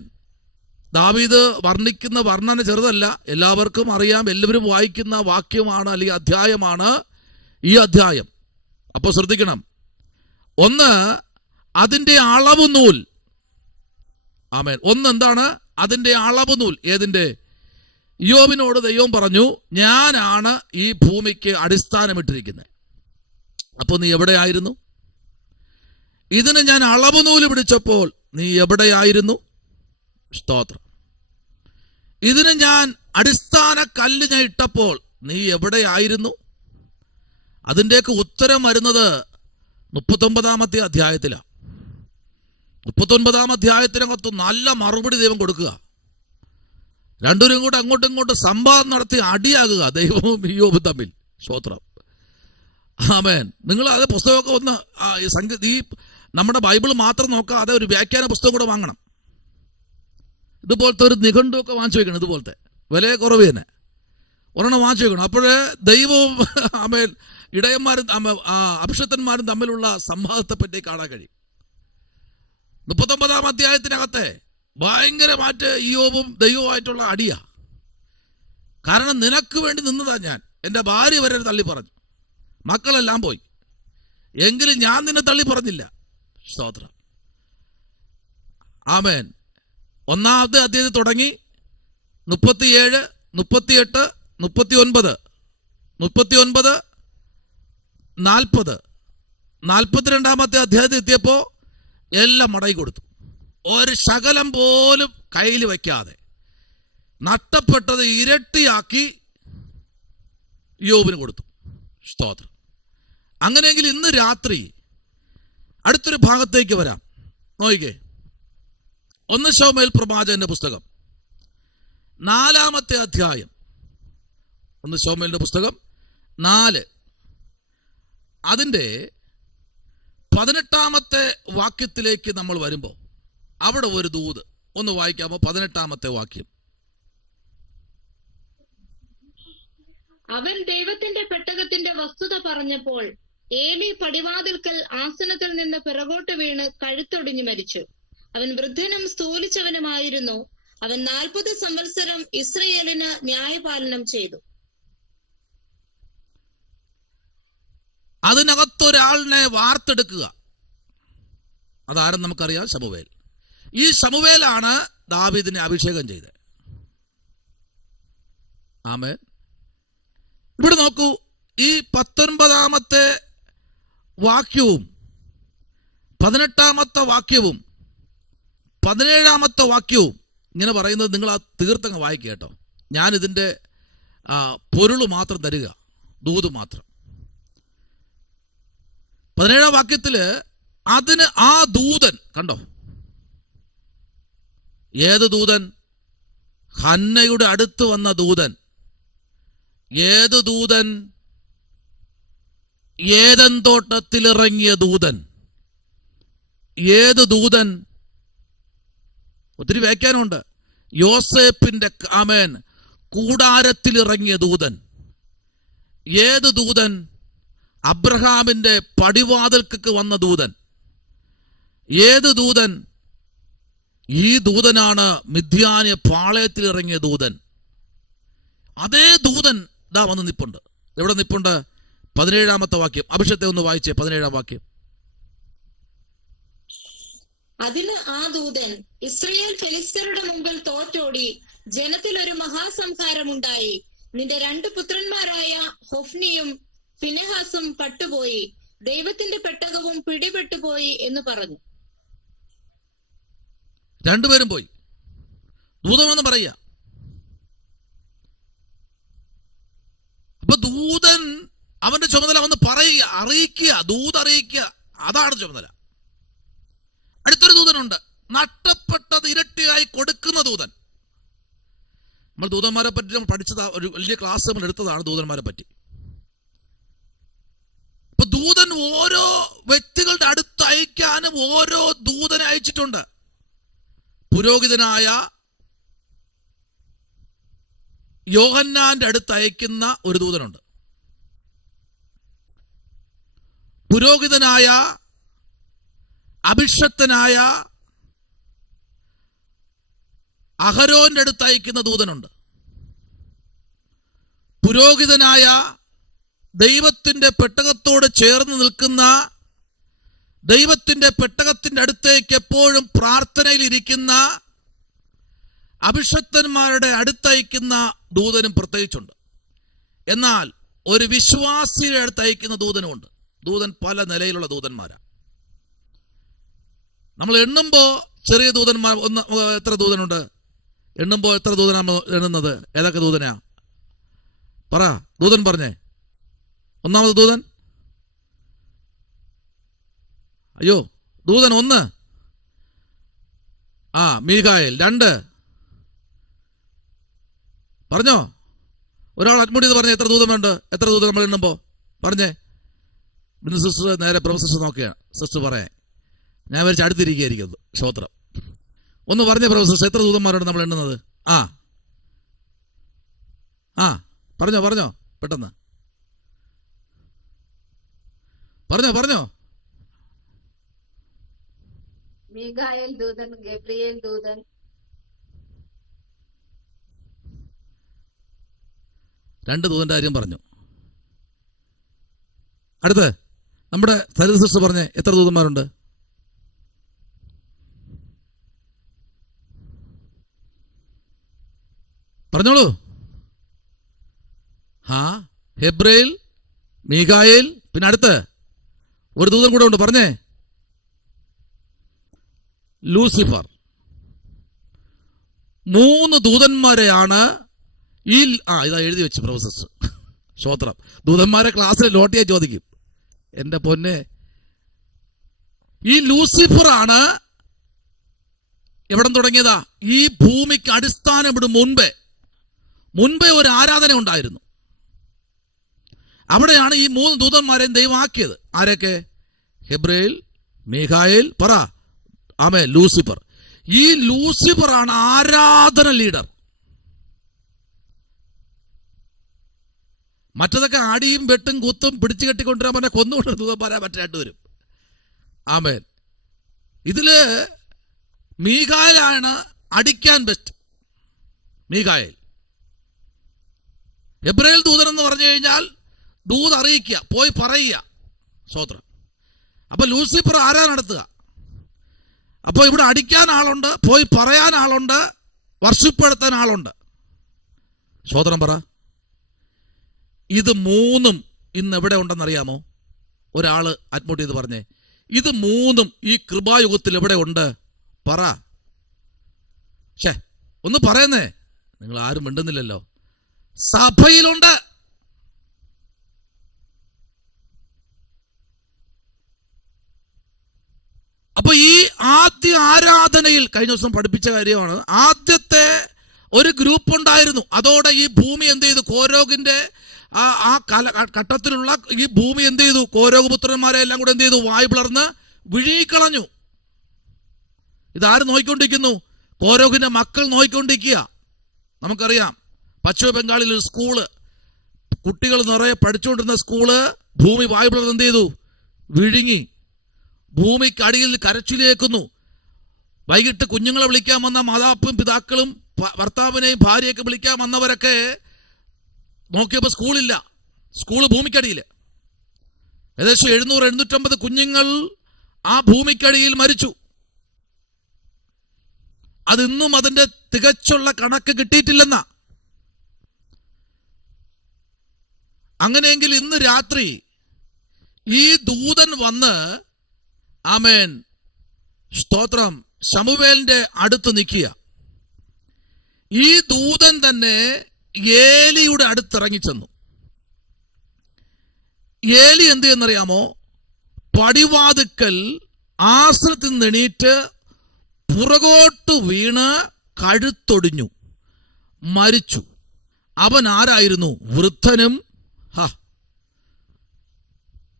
ദാവീദ് വർണ്ണിക്കുന്ന വർണ്ണന ചെറുതല്ല, എല്ലാവർക്കും അറിയാം, എല്ലാവരും വായിക്കുന്ന വാക്യമാണ് അല്ലെങ്കിൽ അധ്യായമാണ് ഈ അധ്യായം. അപ്പോൾ ശ്രദ്ധിക്കണം, ഒന്ന് അതിൻ്റെ അളവ് നൂൽ. ആമേൻ. ഒന്ന് എന്താണ്? അതിൻ്റെ അളവ് നൂൽ. ഏതിൻ്റെ? ഇയ്യോബിനോട് ദൈവം പറഞ്ഞു, ഞാനാണ് ഈ ഭൂമിക്ക് അടിസ്ഥാനമിട്ടിരിക്കുന്നത്. അപ്പോൾ നീ എവിടെയായിരുന്നു? ഇതിന് ഞാൻ അളവ് നൂല് പിടിച്ചപ്പോൾ നീ എവിടെയായിരുന്നു? സ്തോത്രം. ഇതിന് ഞാൻ അടിസ്ഥാന കല്ല് ഞാൻ ഇട്ടപ്പോൾ നീ എവിടെയായിരുന്നു? അതിൻ്റെയൊക്കെ ഉത്തരം വരുന്നത് 39 അധ്യായത്തിലാണ്. 39 അധ്യായത്തിനകത്ത് നല്ല മറുപടി ദൈവം കൊടുക്കുക. രണ്ടുപേരും കൂടെ അങ്ങോട്ടും ഇങ്ങോട്ടും സംവാദം നടത്തി അടിയാകുക, ദൈവവും ഇയ്യോബും തമ്മിൽ. സ്തോത്രം. ആമേൻ. നിങ്ങൾ അത് പുസ്തകമൊക്കെ ഒന്ന് ഈ നമ്മുടെ ബൈബിൾ മാത്രം നോക്കാതെ ഒരു വ്യാഖ്യാന പുസ്തകം കൂടെ വാങ്ങണം. ഇതുപോലത്തെ ഒരു നിഘണ്ടുവൊക്കെ വാങ്ങിച്ചു വെക്കണം. ഇതുപോലത്തെ വില കുറവ് തന്നെ ഒരെണ്ണം വാങ്ങിച്ചു വെക്കണം. അപ്പോഴേ ദൈവവും ആമേൻ ഇടയന്മാരും അഭിഷക്തന്മാരും തമ്മിലുള്ള സംവാദത്തെ പറ്റി കാണാൻ കഴിയും. 39 അധ്യായത്തിനകത്തെ ഭയങ്കരമായിട്ട് ഇയ്യോബും ദൈവവുമായിട്ടുള്ള അടിയാ. കാരണം നിനക്ക് വേണ്ടി നിന്നതാ ഞാൻ. എൻ്റെ ഭാര്യ വരെ തള്ളി പറഞ്ഞു, മക്കളെല്ലാം പോയി, എങ്കിലും ഞാൻ നിന്നെ തള്ളി പറഞ്ഞില്ല. സ്തോത്രം. ആമേൻ. 1 അധ്യായത്തിൽ തുടങ്ങി 37, 38, 39, 40, 42 അധ്യായത്തിൽ എത്തിയപ്പോൾ എല്ലാം മടങ്ങി കൊടുത്തു. ഒരു ശകലം പോലും കയ്യിൽ വയ്ക്കാതെ നഷ്ടപ്പെട്ടത് ഇരട്ടിയാക്കി യോബിന് കൊടുത്തു. സ്തോത്രം. അങ്ങനെയെങ്കിൽ ഇന്ന് രാത്രി അടുത്തൊരു ഭാഗത്തേക്ക് വരാം. നോക്കിക്കേ, 1 ശമൂവേൽ പ്രവാചകന്റെ പുസ്തകം 4 അധ്യായം. 1 ശമൂവേലിന്റെ പുസ്തകം 4 അതിൻ്റെ 18 വാക്യത്തിലേക്ക് നമ്മൾ വരുമ്പോൾ അവിടെ ഒരു ദൂത് ഒന്ന് വായിക്കാമോ? 18 വാക്യം. അവൻ ദൈവത്തിന്റെ പെട്ടകത്തിന്റെ വസ്തുത പറഞ്ഞപ്പോൾ ഏലി പടിവാതിൽക്കൽ ആസനത്തിൽ നിന്ന് പിറകോട്ട് വീണ് കഴുത്തൊടിഞ്ഞു മരിച്ചു. അവൻ വൃദ്ധനും സ്ഥൂലിച്ചവനുമായിരുന്നു. അവൻ 40 സംവത്സരം ഇസ്രയേലിന് ന്യായപാലനം ചെയ്തു. അതിനകത്തൊരാളിനെ വാർത്തെടുക്കുക. അതാരും നമുക്കറിയാം, ശമൂവേൽ. ഈ ശമൂവേലാണ് ദാവീദിനെ അഭിഷേകം ചെയ്തത്. ആമേൻ. ഇവിടെ നോക്കൂ, ഈ 19 വാക്യവും 18 വാക്യവും 17 വാക്യവും ഇങ്ങനെ പറയുന്നത് നിങ്ങൾ ആ തീർത്തങ്ങ് വായിക്കുക കേട്ടോ. ഞാനിതിൻ്റെ പൊരുൾ മാത്രം തരിക, ദൂത് മാത്രം. 17 വാക്യത്തില് അതിന് ആ ദൂതൻ കണ്ടോ. ഏത് ദൂതൻ? ഹന്നയുടെ അടുത്ത് വന്ന ദൂതൻ. ഏത് ദൂതൻ? ഏദൻ തോട്ടത്തിലിറങ്ങിയ ദൂതൻ. ഏത് ദൂതൻ? ഒത്തിരി വ്യാഖ്യാനമുണ്ട്. യോസേപ്പിന്റെ ആമേൻ കൂടാരത്തിലിറങ്ങിയ ദൂതൻ. ഏത് ദൂതൻ? അബ്രഹാമിന്റെ പടിവാതിൽക്ക് വന്ന ദൂതൻ. ഏത് ദൂതൻ? ഈ ദൂതനാണ് മിദ്യാന്യ പാളയത്തിൽ ഇറങ്ങിയ ദൂതൻ. അതേ ദൂതൻ ദാ വന്ന് നിപ്പുണ്ട്. എവിടെ നിപ്പുണ്ട്? 17 വാക്യം. അഭിഷേകത്തെ ഒന്ന് വായിച്ചേ, 17 വാക്യം. അതിന് ആ ദൂതൻ, ഇസ്രയേൽ ഫെലിസ്ത്യരുടെ മുമ്പിൽ തോറ്റോടി ജനത്തിൽ ഒരു മഹാസംഹാരമുണ്ടായി. നിന്റെ 2 പുത്രന്മാരായ ഹൊഫ്നിയും ഫിനെഹാസും പട്ടുപോയി, ദൈവത്തിന്റെ പെട്ടകവും പിടിപെട്ടുപോയി എന്ന് പറഞ്ഞു. രണ്ടുപേരും പോയി. ദൂതമെന്ന് പറയുക. അപ്പൊ ദൂതൻ അവന്റെ ചുമതല വന്ന് പറയുക, അറിയിക്കുക, അറിയിക്കുക. അതാണ് ചുമതല. അടുത്തൊരു ദൂതനുണ്ട്, നഷ്ടപ്പെട്ടത് ഇരട്ടിയായി കൊടുക്കുന്ന ദൂതൻ. നമ്മൾ ദൂതന്മാരെ പറ്റി നമ്മൾ പഠിച്ചത്, ഒരു വലിയ ക്ലാസ് നമ്മൾ എടുത്തതാണ് ദൂതന്മാരെ പറ്റി. അപ്പൊ ദൂതൻ ഓരോ വ്യക്തികളുടെ അടുത്ത് അയക്കാനും ഓരോ ദൂതനെ അയച്ചിട്ടുണ്ട്. പുരോഹിതനായ യോഹന്നാന്റെ അടുത്ത് അയക്കുന്ന ഒരു ദൂതനുണ്ട്. പുരോഹിതനായ അഭിഷക്തനായ അഹരോന്റെ അടുത്ത് അയക്കുന്ന ദൂതനുണ്ട്. പുരോഹിതനായ ദൈവത്തിന്റെ പെട്ടകത്തോട് ചേർന്ന് നിൽക്കുന്ന, ദൈവത്തിന്റെ പെട്ടകത്തിന്റെ അടുത്തേക്ക് എപ്പോഴും പ്രാർത്ഥനയിൽ ഇരിക്കുന്ന അഭിഷക്തന്മാരുടെ അടുത്തയക്കുന്ന ദൂതനും പ്രത്യേകിച്ചുണ്ട്. എന്നാൽ ഒരു വിശ്വാസിയുടെ അടുത്ത് അയക്കുന്ന ദൂതനുമുണ്ട്. ദൂതൻ പല നിലയിലുള്ള ദൂതന്മാരാണ്. നമ്മൾ എണ്ണുമ്പോൾ ചെറിയ ദൂതന്മാർ എത്ര ദൂതനുണ്ട്? എണ്ണുമ്പോൾ എത്ര ദൂതനാണ് എണ്ണുന്നത്? ഏതൊക്കെ ദൂതനാ? പറ, ദൂതൻ പറഞ്ഞേ. ഒന്നാമത് ദൂതൻ, അയ്യോ ദൂതൻ 1, മീഖായേൽ 2, പറഞ്ഞോ. ഒരാൾ അഡ്മിറ്റ് ചെയ്ത് പറഞ്ഞേ എത്ര ദൂതൻ വേണ്ട? എത്ര ദൂതൻ നമ്മൾ എണ്ണുമ്പോ പറഞ്ഞേ. പിന്നെ സിസ്റ്റർ നേരെ പ്രൊഫസർ നോക്കിയാണ് സിസ്റ്റർ പറയാൻ. ഞാൻ വരച്ച് അടുത്തിരിക്കുകയായിരിക്കും. സ്തോത്രം. ഒന്ന് പറഞ്ഞേ പ്രൊഫസർ, എത്ര ദൂതന്മാരോട് നമ്മൾ എണ്ണുന്നത്? പറഞ്ഞോ പെട്ടെന്ന് പറഞ്ഞോ. മീഖായേൽ ദൂതൻ, ഗബ്രിയേൽ ദൂതൻ. 2 ദൂതന്റെ കാര്യം പറഞ്ഞു. അടുത്ത് നമ്മുടെ സരിത സിസ്റ്റർ പറഞ്ഞേ എത്ര ദൂതന്മാരുണ്ട്? പറഞ്ഞോളൂ. ഹെബ്രയേൽ, മീഖായേൽ, പിന്നെ അടുത്ത് ഒരു ദൂതൻ കൂടെ ഉണ്ട്. പറഞ്ഞേ. ലൂസിഫർ. 3 ദൂതന്മാരെയാണ് ഇതാ എഴുതി വെച്ച് പ്രൊഫസർ. സ്തോത്രം. ദൂതന്മാരെ ക്ലാസ്സിൽ ലോട്ടിയാ ചോദിക്കും. എന്റെ പൊന്നെ, ഈ ലൂസിഫർ ആണ് എവിടം തുടങ്ങിയതാ? ഈ ഭൂമിക്ക് അടിസ്ഥാനമിടും മുൻപേ ഒരു ആരാധന ഉണ്ടായിരുന്നു. അവിടെയാണ് ഈ 3 ദൂതന്മാരെയും ദൈവം ആക്കിയത്. ആരൊക്കെ? ഹെബ്രയേൽ, മീഖായേൽ, പറ ലൂസിഫർ. ഈ ലൂസിഫർ ആണ് ആരാധന ലീഡർ. മറ്റതൊക്കെ ആടിയും വെട്ടും കുത്തും പിടിച്ചു കെട്ടിക്കൊണ്ടിരാൻ പറഞ്ഞാൽ കൊന്നുകൊണ്ട് ദൂതന്മാരാ മറ്റായിട്ട് വരും. ആമേൻ. ഇതില് മീഖായേലാണ് അടിക്കാൻ ബെസ്റ്റ്. മീഖായേൽ. ഹെബ്രയേൽ ദൂതൻ എന്ന് പറഞ്ഞു കഴിഞ്ഞാൽ ദൂത് അറിയിക്കുക, പോയി പറയുക. സ്തോത്രം. അപ്പൊ ലൂസിഫർ ആരാ നടത്തുക? അപ്പൊ ഇവിടെ അടിക്കാൻ ആളുണ്ട്, പോയി പറയാൻ ആളുണ്ട്, വർഷിപ്പെടുത്താൻ ആളുണ്ട്. സ്തോത്രം പറ. ഇത് 3 ഇന്ന് എവിടെ ഉണ്ടെന്നറിയാമോ? ഒരാള് അഡ്മിറ്റ് ചെയ്ത് പറഞ്ഞേ, ഇത് 3 ഈ കൃപായുഗത്തിൽ എവിടെ ഉണ്ട്? പറ. ഒന്ന് പറയുന്നേ. നിങ്ങൾ ആരും മിണ്ടുന്നില്ലല്ലോ. സഭയിലുണ്ട്. അപ്പൊ ഈ ആദ്യ ആരാധനയിൽ കഴിഞ്ഞ ദിവസം പഠിപ്പിച്ച കാര്യമാണ്. ആദ്യത്തെ ഒരു ഗ്രൂപ്പ് ഉണ്ടായിരുന്നു. അതോടെ ഈ ഭൂമി എന്ത് ചെയ്തു? കോരോഗിന്റെ ആ ഘട്ടത്തിലുള്ള ഈ ഭൂമി എന്ത് ചെയ്തു? കോരോഗപുത്രന്മാരെ എല്ലാം കൂടെ എന്ത് ചെയ്തു? വായു പിളർന്ന് വിഴുങ്ങിക്കളഞ്ഞു. ഇതാര് നോക്കിക്കൊണ്ടിരിക്കുന്നു? കോരോഗിന്റെ മക്കൾ നോക്കിക്കൊണ്ടിരിക്കുക. നമുക്കറിയാം, പശ്ചിമ ബംഗാളിൽ ഒരു സ്കൂള്, കുട്ടികൾ നിറയെ പഠിച്ചുകൊണ്ടിരുന്ന സ്കൂള് ഭൂമി വായു പിളർന്ന് എന്ത് ചെയ്തു? വിഴുങ്ങി. ഭൂമിക്കടിയിൽ കരച്ചിലേക്കുന്നു. വൈകിട്ട് കുഞ്ഞുങ്ങളെ വിളിക്കാൻ വന്ന മാതാപ്പും പിതാക്കളും ഭർത്താവിനെയും ഭാര്യയൊക്കെ വിളിക്കാൻ വന്നവരൊക്കെ നോക്കിയപ്പോൾ സ്കൂളില്ല. സ്കൂള് ഭൂമിക്കടിയിൽ. ഏകദേശം 700-850 കുഞ്ഞുങ്ങൾ ആ ഭൂമിക്കടിയിൽ മരിച്ചു. അതിന്നും അതിന്റെ തികച്ചുള്ള കണക്ക് കിട്ടിയിട്ടില്ലെന്ന. അങ്ങനെയെങ്കിൽ ഇന്ന് രാത്രി ഈ ദൂതൻ വന്ന് ആമേൻ സ്തോത്രം ശമൂവേലിന്റെ അടുത്ത് നിൽക്കുക. ഈ ദൂതൻ തന്നെ ഏലിയുടെ അടുത്തിറങ്ങി ചെന്നു. ഏലി എന്ത് ചെയ്യുന്നറിയാമോ? പടിവാതുക്കൽ ആസനത്തിൽ നിന്ന് എണീറ്റ് പുറകോട്ട് വീണ് കഴുത്തൊടിഞ്ഞു, മരിച്ചു. അവൻ ആരായിരുന്നു? വൃദ്ധനും.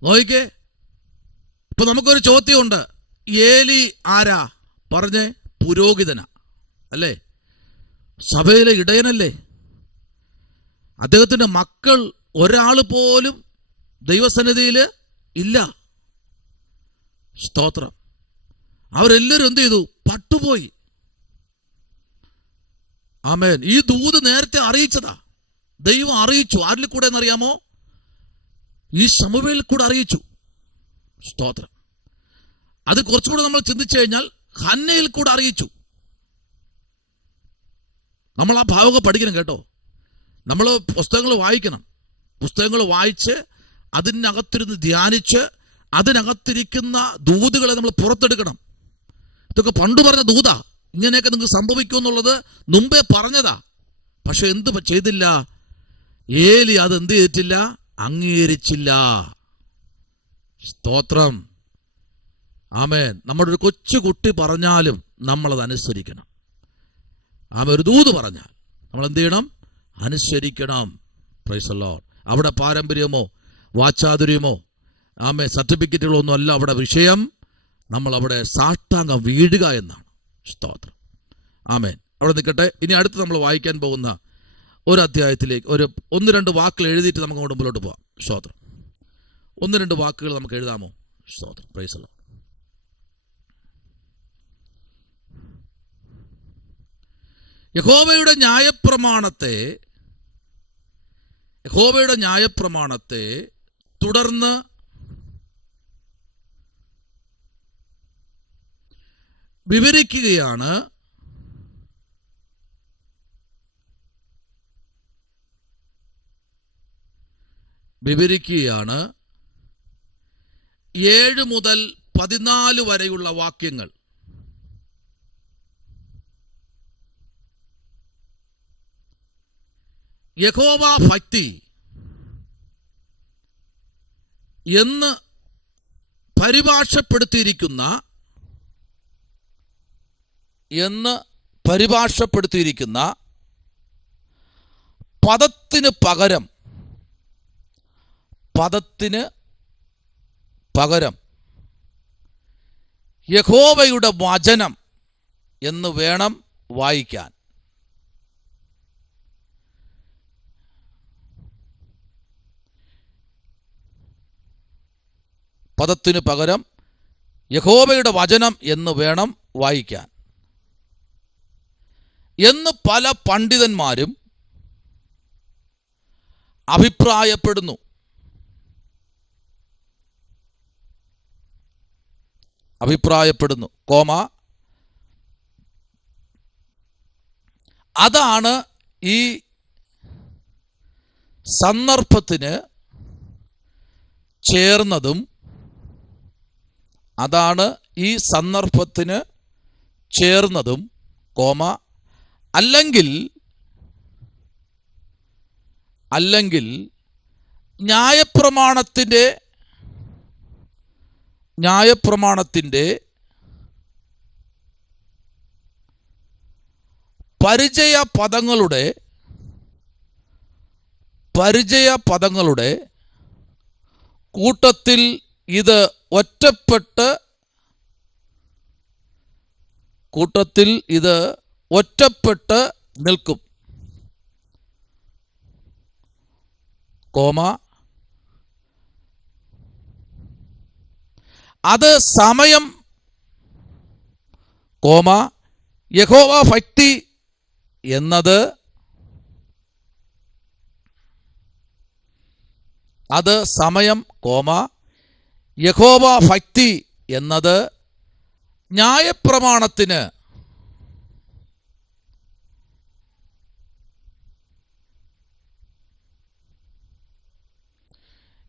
നോയിക്കേ. ഇപ്പൊ നമുക്കൊരു ചോദ്യമുണ്ട്. ഏലി ആരാ? പറഞ്ഞേ. പുരോഹിതനാ അല്ലേ? സഭയിലെ ഇടയനല്ലേ? അദ്ദേഹത്തിന്റെ മക്കൾ ഒരാൾ പോലും ദൈവസന്നിധിയിൽ ഇല്ല. സ്തോത്രം. അവരെല്ലാവരും എന്ത് ചെയ്തു? പട്ടുപോയി. ആമേൻ. ഈ ദൂത് നേരത്തെ അറിയിച്ചതാ. ദൈവം അറിയിച്ചു. ആരിൽ കൂടെ എന്നറിയാമോ? ഈ ശമൂവേലിൽ കൂടെ അറിയിച്ചു. സ്തോത്രം. അത് കുറച്ചുകൂടെ നമ്മൾ ചിന്തിച്ചു കഴിഞ്ഞാൽ ഹന്നയിൽ കൂടെ അറിയിച്ചു. നമ്മൾ ആ ഭാവമൊക്കെ പഠിക്കണം കേട്ടോ. നമ്മൾ പുസ്തകങ്ങൾ വായിക്കണം. പുസ്തകങ്ങൾ വായിച്ച് അതിനകത്തിരുന്ന് ധ്യാനിച്ച് അതിനകത്തിരിക്കുന്ന ദൂതുകളെ നമ്മൾ പുറത്തെടുക്കണം. ഇതൊക്കെ പണ്ട് പറഞ്ഞ ദൂതാ, ഇങ്ങനെയൊക്കെ നിങ്ങൾക്ക് സംഭവിക്കുമെന്നുള്ളത് മുമ്പേ പറഞ്ഞതാ. പക്ഷെ എന്ത് ചെയ്തില്ല? ഏലി അത് എന്ത് ചെയ്തിട്ടില്ല? അംഗീകരിച്ചില്ല. സ്തോത്രം. ആമേൻ. നമ്മുടെ ഒരു കൊച്ചുകുട്ടി പറഞ്ഞാലും നമ്മളത് അനുസരിക്കണം. ആമേൻ. ഒരു ദൂത് പറഞ്ഞാൽ നമ്മൾ എന്ത് ചെയ്യണം? അനുസരിക്കണം. Price the Lord. അവിടെ പാരമ്പര്യമോ വാചാതുര്യമോ സർട്ടിഫിക്കറ്റുകളോ ഒന്നും അല്ല അവിടെ വിഷയം. നമ്മൾ അവിടെ സാഷ്ടാംഗം വീഴുക എന്നാണ്. സ്തോത്രം. ആമേൻ. അവിടെ നിൽക്കട്ടെ. ഇനി അടുത്ത് നമ്മൾ വായിക്കാൻ പോകുന്ന ഒരു അധ്യായത്തിലേക്ക് ഒരു 1-2 വാക്കുകൾ എഴുതിയിട്ട് നമുക്ക് അങ്ങോട്ട് മുമ്പോട്ട് പോവാം. സ്തോത്രം. 1-2 വാക്കുകൾ നമുക്ക് എഴുതാമോ? സ്തോത്രം. Price the Lord. യഹോവയുടെ ന്യായപ്രമാണത്തെ തുടർന്ന് വിവരിക്കുകയാണ് വിവരിക്കുകയാണ് 7 മുതൽ 14 വരെയുള്ള വാക്യങ്ങൾ. യഹോവ ഭക്തി എന്ന് പരിഭാഷപ്പെടുത്തിയിരിക്കുന്ന പദത്തിന് പകരം യഹോവയുടെ വചനം എന്ന് വേണം വായിക്കാൻ. പദത്തിന് പകരം യഹോവയുടെ വചനം എന്ന് വേണം വായിക്കാൻ എന്ന് പല പണ്ഡിതന്മാരും അഭിപ്രായപ്പെടുന്നു. അതാണ് ഈ സന്ദർഭത്തിന് ചേർന്നതും അല്ലെങ്കിൽ ന്യായപ്രമാണത്തിന്റെ പരിചയ പദങ്ങളുടെ കൂട്ടത്തിൽ ഇത് ഒറ്റപ്പെട്ട് നിൽക്കും, അത് സമയം, യഹോവ ഭക്തി എന്നത് യഹോവ ഭക്തി എന്നത് ന്യായപ്രമാണത്തിന്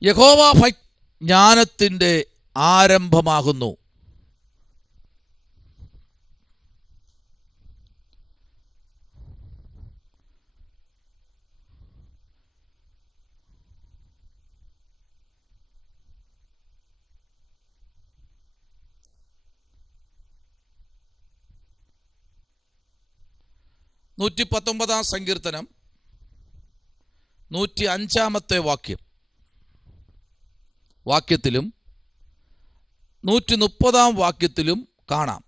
യഹോവ ഭക്തി ജ്ഞാനത്തിന്റെ ആരംഭമാകുന്നു. സങ്കീർത്തനം 105 വാക്യത്തിലും 130 വാക്യത്തിലും കാണാം.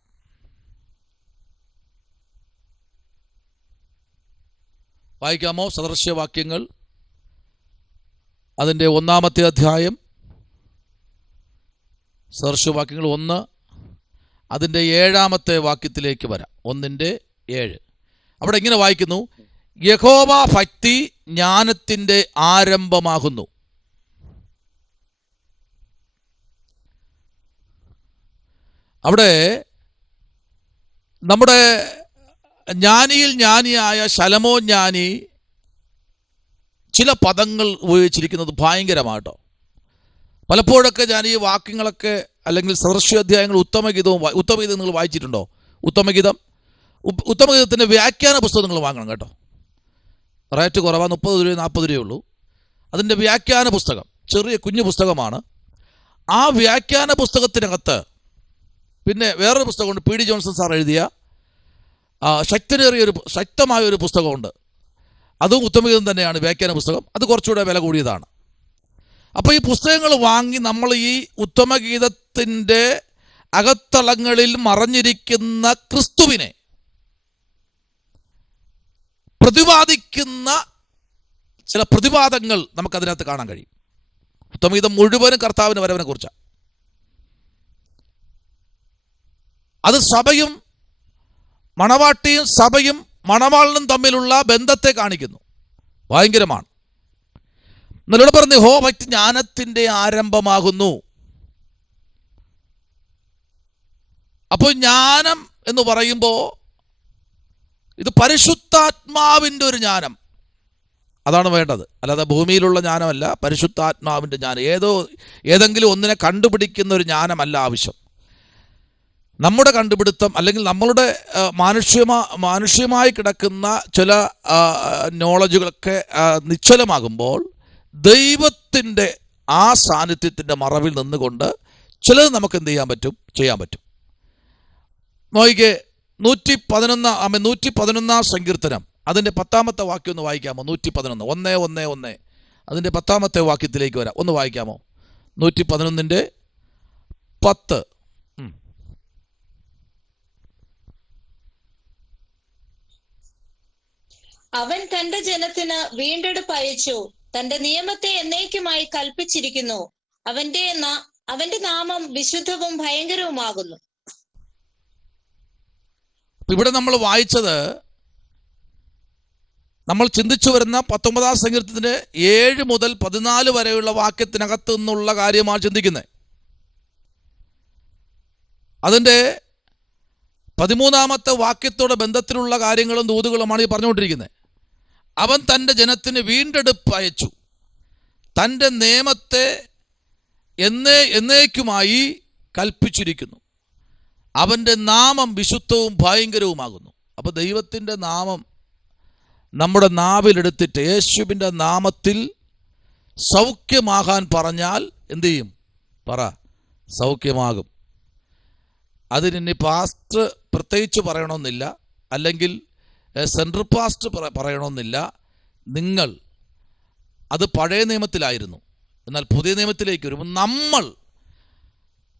വായിക്കാമോ സദൃശ്യവാക്യങ്ങൾ? അതിൻ്റെ 1-ാമത്തെ അധ്യായം സദൃശവാക്യങ്ങൾ 1 അതിൻ്റെ 7-ാമത്തെ വാക്യത്തിലേക്ക് വരാം. 1:7. അവിടെ ഇങ്ങനെ വായിക്കുന്നു, യഹോവ ഭക്തി ജ്ഞാനത്തിൻ്റെ ആരംഭമാകുന്നു. അവിടെ നമ്മുടെ ജ്ഞാനിയിൽ ജ്ഞാനിയായ ശലോമോൻ ജ്ഞാനി ചില പദങ്ങൾ ഉപയോഗിച്ചിരിക്കുന്നത് ഭയങ്കരമാട്ടോ. പലപ്പോഴൊക്കെ ഞാൻ ഈ വാക്യങ്ങളൊക്കെ അല്ലെങ്കിൽ സദൃശ്യാധ്യായങ്ങൾ ഉത്തമഗീതം നിങ്ങൾ വായിച്ചിട്ടുണ്ടോ? ഉത്തമഗീതത്തിൻ്റെ വ്യാഖ്യാന പുസ്തകം നിങ്ങൾ വാങ്ങണം കേട്ടോ. റേറ്റ് കുറവാണ്, 30 രൂപ 40 രൂപയേ ഉള്ളൂ. അതിൻ്റെ വ്യാഖ്യാന പുസ്തകം ചെറിയ കുഞ്ഞു പുസ്തകമാണ്. ആ വ്യാഖ്യാന പുസ്തകത്തിനകത്ത് പിന്നെ വേറൊരു പുസ്തകമുണ്ട്, പി.ഡി. ജോൺസൺ സാർ എഴുതിയ ശക്തമായ ഒരു പുസ്തകമുണ്ട്. അതും ഉത്തമഗീതം തന്നെയാണ് വ്യാഖ്യാന പുസ്തകം. അത് കുറച്ചുകൂടെ വില കൂടിയതാണ്. അപ്പോൾ ഈ പുസ്തകങ്ങൾ വാങ്ങി നമ്മൾ ഈ ഉത്തമഗീതത്തിൻ്റെ അകത്തളങ്ങളിൽ മറഞ്ഞിരിക്കുന്ന ക്രിസ്തുവിനെ പ്രതിപാദിക്കുന്ന ചില പ്രതിപാദങ്ങൾ നമുക്കതിനകത്ത് കാണാൻ കഴിയും. ഉത്തമഗീതം മുഴുവനും കർത്താവിൻ്റെ വരവിനെ കുറിച്ചാണ്. അത് സഭയും മണവാട്ടിയും സഭയും മണവാളനും തമ്മിലുള്ള ബന്ധത്തെ കാണിക്കുന്നു. ഭയങ്കരമാണ്. എന്നോട് പറഞ്ഞു, ഹോ ഭക്തി ജ്ഞാനത്തിൻ്റെ ആരംഭമാകുന്നു. അപ്പോൾ ജ്ഞാനം എന്ന് പറയുമ്പോൾ ഇത് പരിശുദ്ധാത്മാവിൻ്റെ ഒരു ജ്ഞാനം, അതാണ് വേണ്ടത്. അല്ലാതെ ഭൂമിയിലുള്ള ജ്ഞാനമല്ല, പരിശുദ്ധാത്മാവിൻ്റെ ജ്ഞാനം. ഏതെങ്കിലും ഒന്നിനെ കണ്ടുപിടിക്കുന്ന ഒരു ജ്ഞാനമല്ല ആവശ്യം. നമ്മുടെ കണ്ടുപിടുത്തം അല്ലെങ്കിൽ നമ്മളുടെ മാനുഷ്യമായി കിടക്കുന്ന ചില നോളജുകളൊക്കെ നിശ്ചലമാകുമ്പോൾ ദൈവത്തിൻ്റെ ആ സാന്നിധ്യത്തിൻ്റെ മറവിൽ നിന്നുകൊണ്ട് ചിലത് നമുക്ക് എന്ത് ചെയ്യാൻ പറ്റും. നോക്കിക്കേ, 111 സങ്കീർത്തനം അതിൻ്റെ 10-ാമത്തെ വാക്യം ഒന്ന് വായിക്കാമോ? 111 1:1 അതിൻ്റെ 10-ാമത്തെ വാക്യത്തിലേക്ക് വരാം. ഒന്ന് വായിക്കാമോ? 111:10. അവൻ തന്റെ ജനത്തിന് വീണ്ടെടുപ്പ് അയച്ചു, തന്റെ നിയമത്തെ എന്നേക്കുമായി കൽപ്പിച്ചിരിക്കുന്നു. അവന്റെ നാമം വിശുദ്ധവും ഭയങ്കരവുമാകുന്നു. ഇവിടെ നമ്മൾ വായിച്ചത്, നമ്മൾ ചിന്തിച്ചു വരുന്ന 19-ാം സങ്കീർത്തനത്തിന്റെ 7 മുതൽ 14 വരെയുള്ള വാക്യത്തിനകത്തു നിന്നുള്ള കാര്യമാണ് ചിന്തിക്കുന്നത്. അതിൻ്റെ 13-ാമത്തെ വാക്യത്തോടെ ബന്ധത്തിലുള്ള കാര്യങ്ങളും ദൂതുകളുമാണ് ഈ പറഞ്ഞുകൊണ്ടിരിക്കുന്നത്. അവൻ തൻ്റെ ജനത്തിന് വീണ്ടെടുപ്പ് അയച്ചു, തൻ്റെ നിയമത്തെ എന്നേക്കുമായി കൽപ്പിച്ചിരിക്കുന്നു. അവൻ്റെ നാമം വിശുദ്ധവും ഭയങ്കരവുമാകുന്നു. അപ്പോൾ ദൈവത്തിൻ്റെ നാമം നമ്മുടെ നാവിലെടുത്തിട്ട് യേശുവിൻ്റെ നാമത്തിൽ സൗഖ്യമാകാൻ പറഞ്ഞാൽ എന്തു ചെയ്യും? സൗഖ്യമാകും. അതിനി പാസ്റ്റർ പ്രത്യേകിച്ച് പറയണമെന്നില്ല, അല്ലെങ്കിൽ സെൻട്രൽ പാസ്റ്റർ പറയണമെന്നില്ല. നിങ്ങൾ അത് പഴയ നിയമത്തിലായിരുന്നു, എന്നാൽ പുതിയ നിയമത്തിലേക്ക് വരുമ്പോൾ നമ്മൾ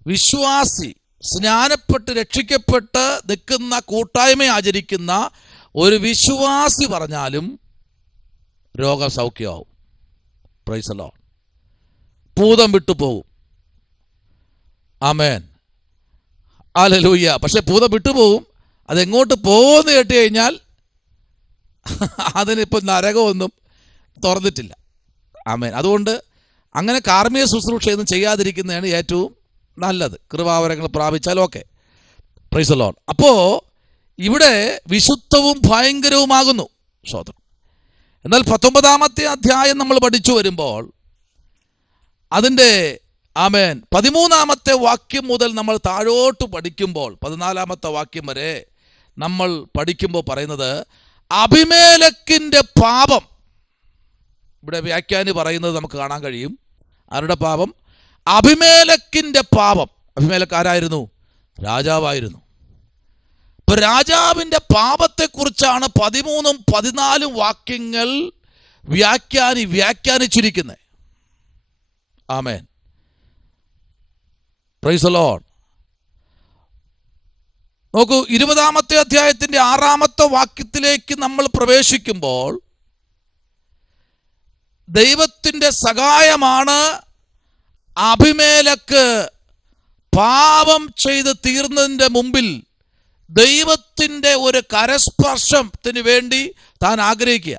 വിശ്വാസി സ്നാനപ്പെട്ട് രക്ഷിക്കപ്പെട്ട് നിൽക്കുന്ന കൂട്ടായ്മ ആചരിക്കുന്ന ഒരു വിശ്വാസി പറഞ്ഞാലും രോഗസൗഖ്യമാവും. Price the Lord. ഭൂതം വിട്ടുപോകും. ആമേൻ, ഹല്ലേലൂയ. പക്ഷെ ഭൂതം വിട്ടുപോകും. അതെങ്ങോട്ട് പോകുമെന്ന് കേട്ട് കഴിഞ്ഞാൽ അതിനിപ്പോൾ നരകമൊന്നും തുറന്നിട്ടില്ല. ആമേൻ. അതുകൊണ്ട് അങ്ങനെ കാർമ്മിക ശുശ്രൂഷയൊന്നും ചെയ്യാതിരിക്കുന്നതാണ് ഏറ്റവും നല്ലത്. കൃപാവരങ്ങൾ പ്രാപിച്ചാൽ ഓക്കെ. Price the Lord. അപ്പോൾ ഇവിടെ വിശുദ്ധവും ഭയങ്കരവുമാകുന്നു. സ്തോത്രം. എന്നാൽ 19-ാമത്തെ അധ്യായം നമ്മൾ പഠിച്ചു വരുമ്പോൾ അതിൻ്റെ 13-ാമത്തെ വാക്യം മുതൽ നമ്മൾ താഴോട്ട് പഠിക്കുമ്പോൾ 14-ാമത്തെ വാക്യം വരെ നമ്മൾ പഠിക്കുമ്പോൾ പറയുന്നത് അബിമേലെക്കിൻ്റെ പാപം. ഇവിടെ വ്യാഖ്യാനി പറയുന്നത് നമുക്ക് കാണാൻ കഴിയും. ആരുടെ പാപം? അബിമേലെക്കിൻ്റെ പാപം. അബിമേലെക്ക് ആരായിരുന്നു? രാജാവായിരുന്നു. ഇപ്പൊ രാജാവിൻ്റെ പാപത്തെക്കുറിച്ചാണ് 13ഉം 14ഉം വാക്യങ്ങൾ വ്യാഖ്യാനിച്ചിരിക്കുന്നത്. ആമേൻ. Praise the Lord. നോക്കൂ, 20-ാമത്തെ അധ്യായത്തിന്റെ 6-ാമത്തെ വാക്യത്തിലേക്ക് നമ്മൾ പ്രവേശിക്കുമ്പോൾ ദൈവത്തിൻ്റെ സഹായമാണ് അബിമേലെക്ക് പാപം ചെയ്ത് തീർന്നതിൻ്റെ മുമ്പിൽ ദൈവത്തിൻ്റെ ഒരു കരസ്പർശത്തിന് വേണ്ടി താൻ ആഗ്രഹിക്കുക.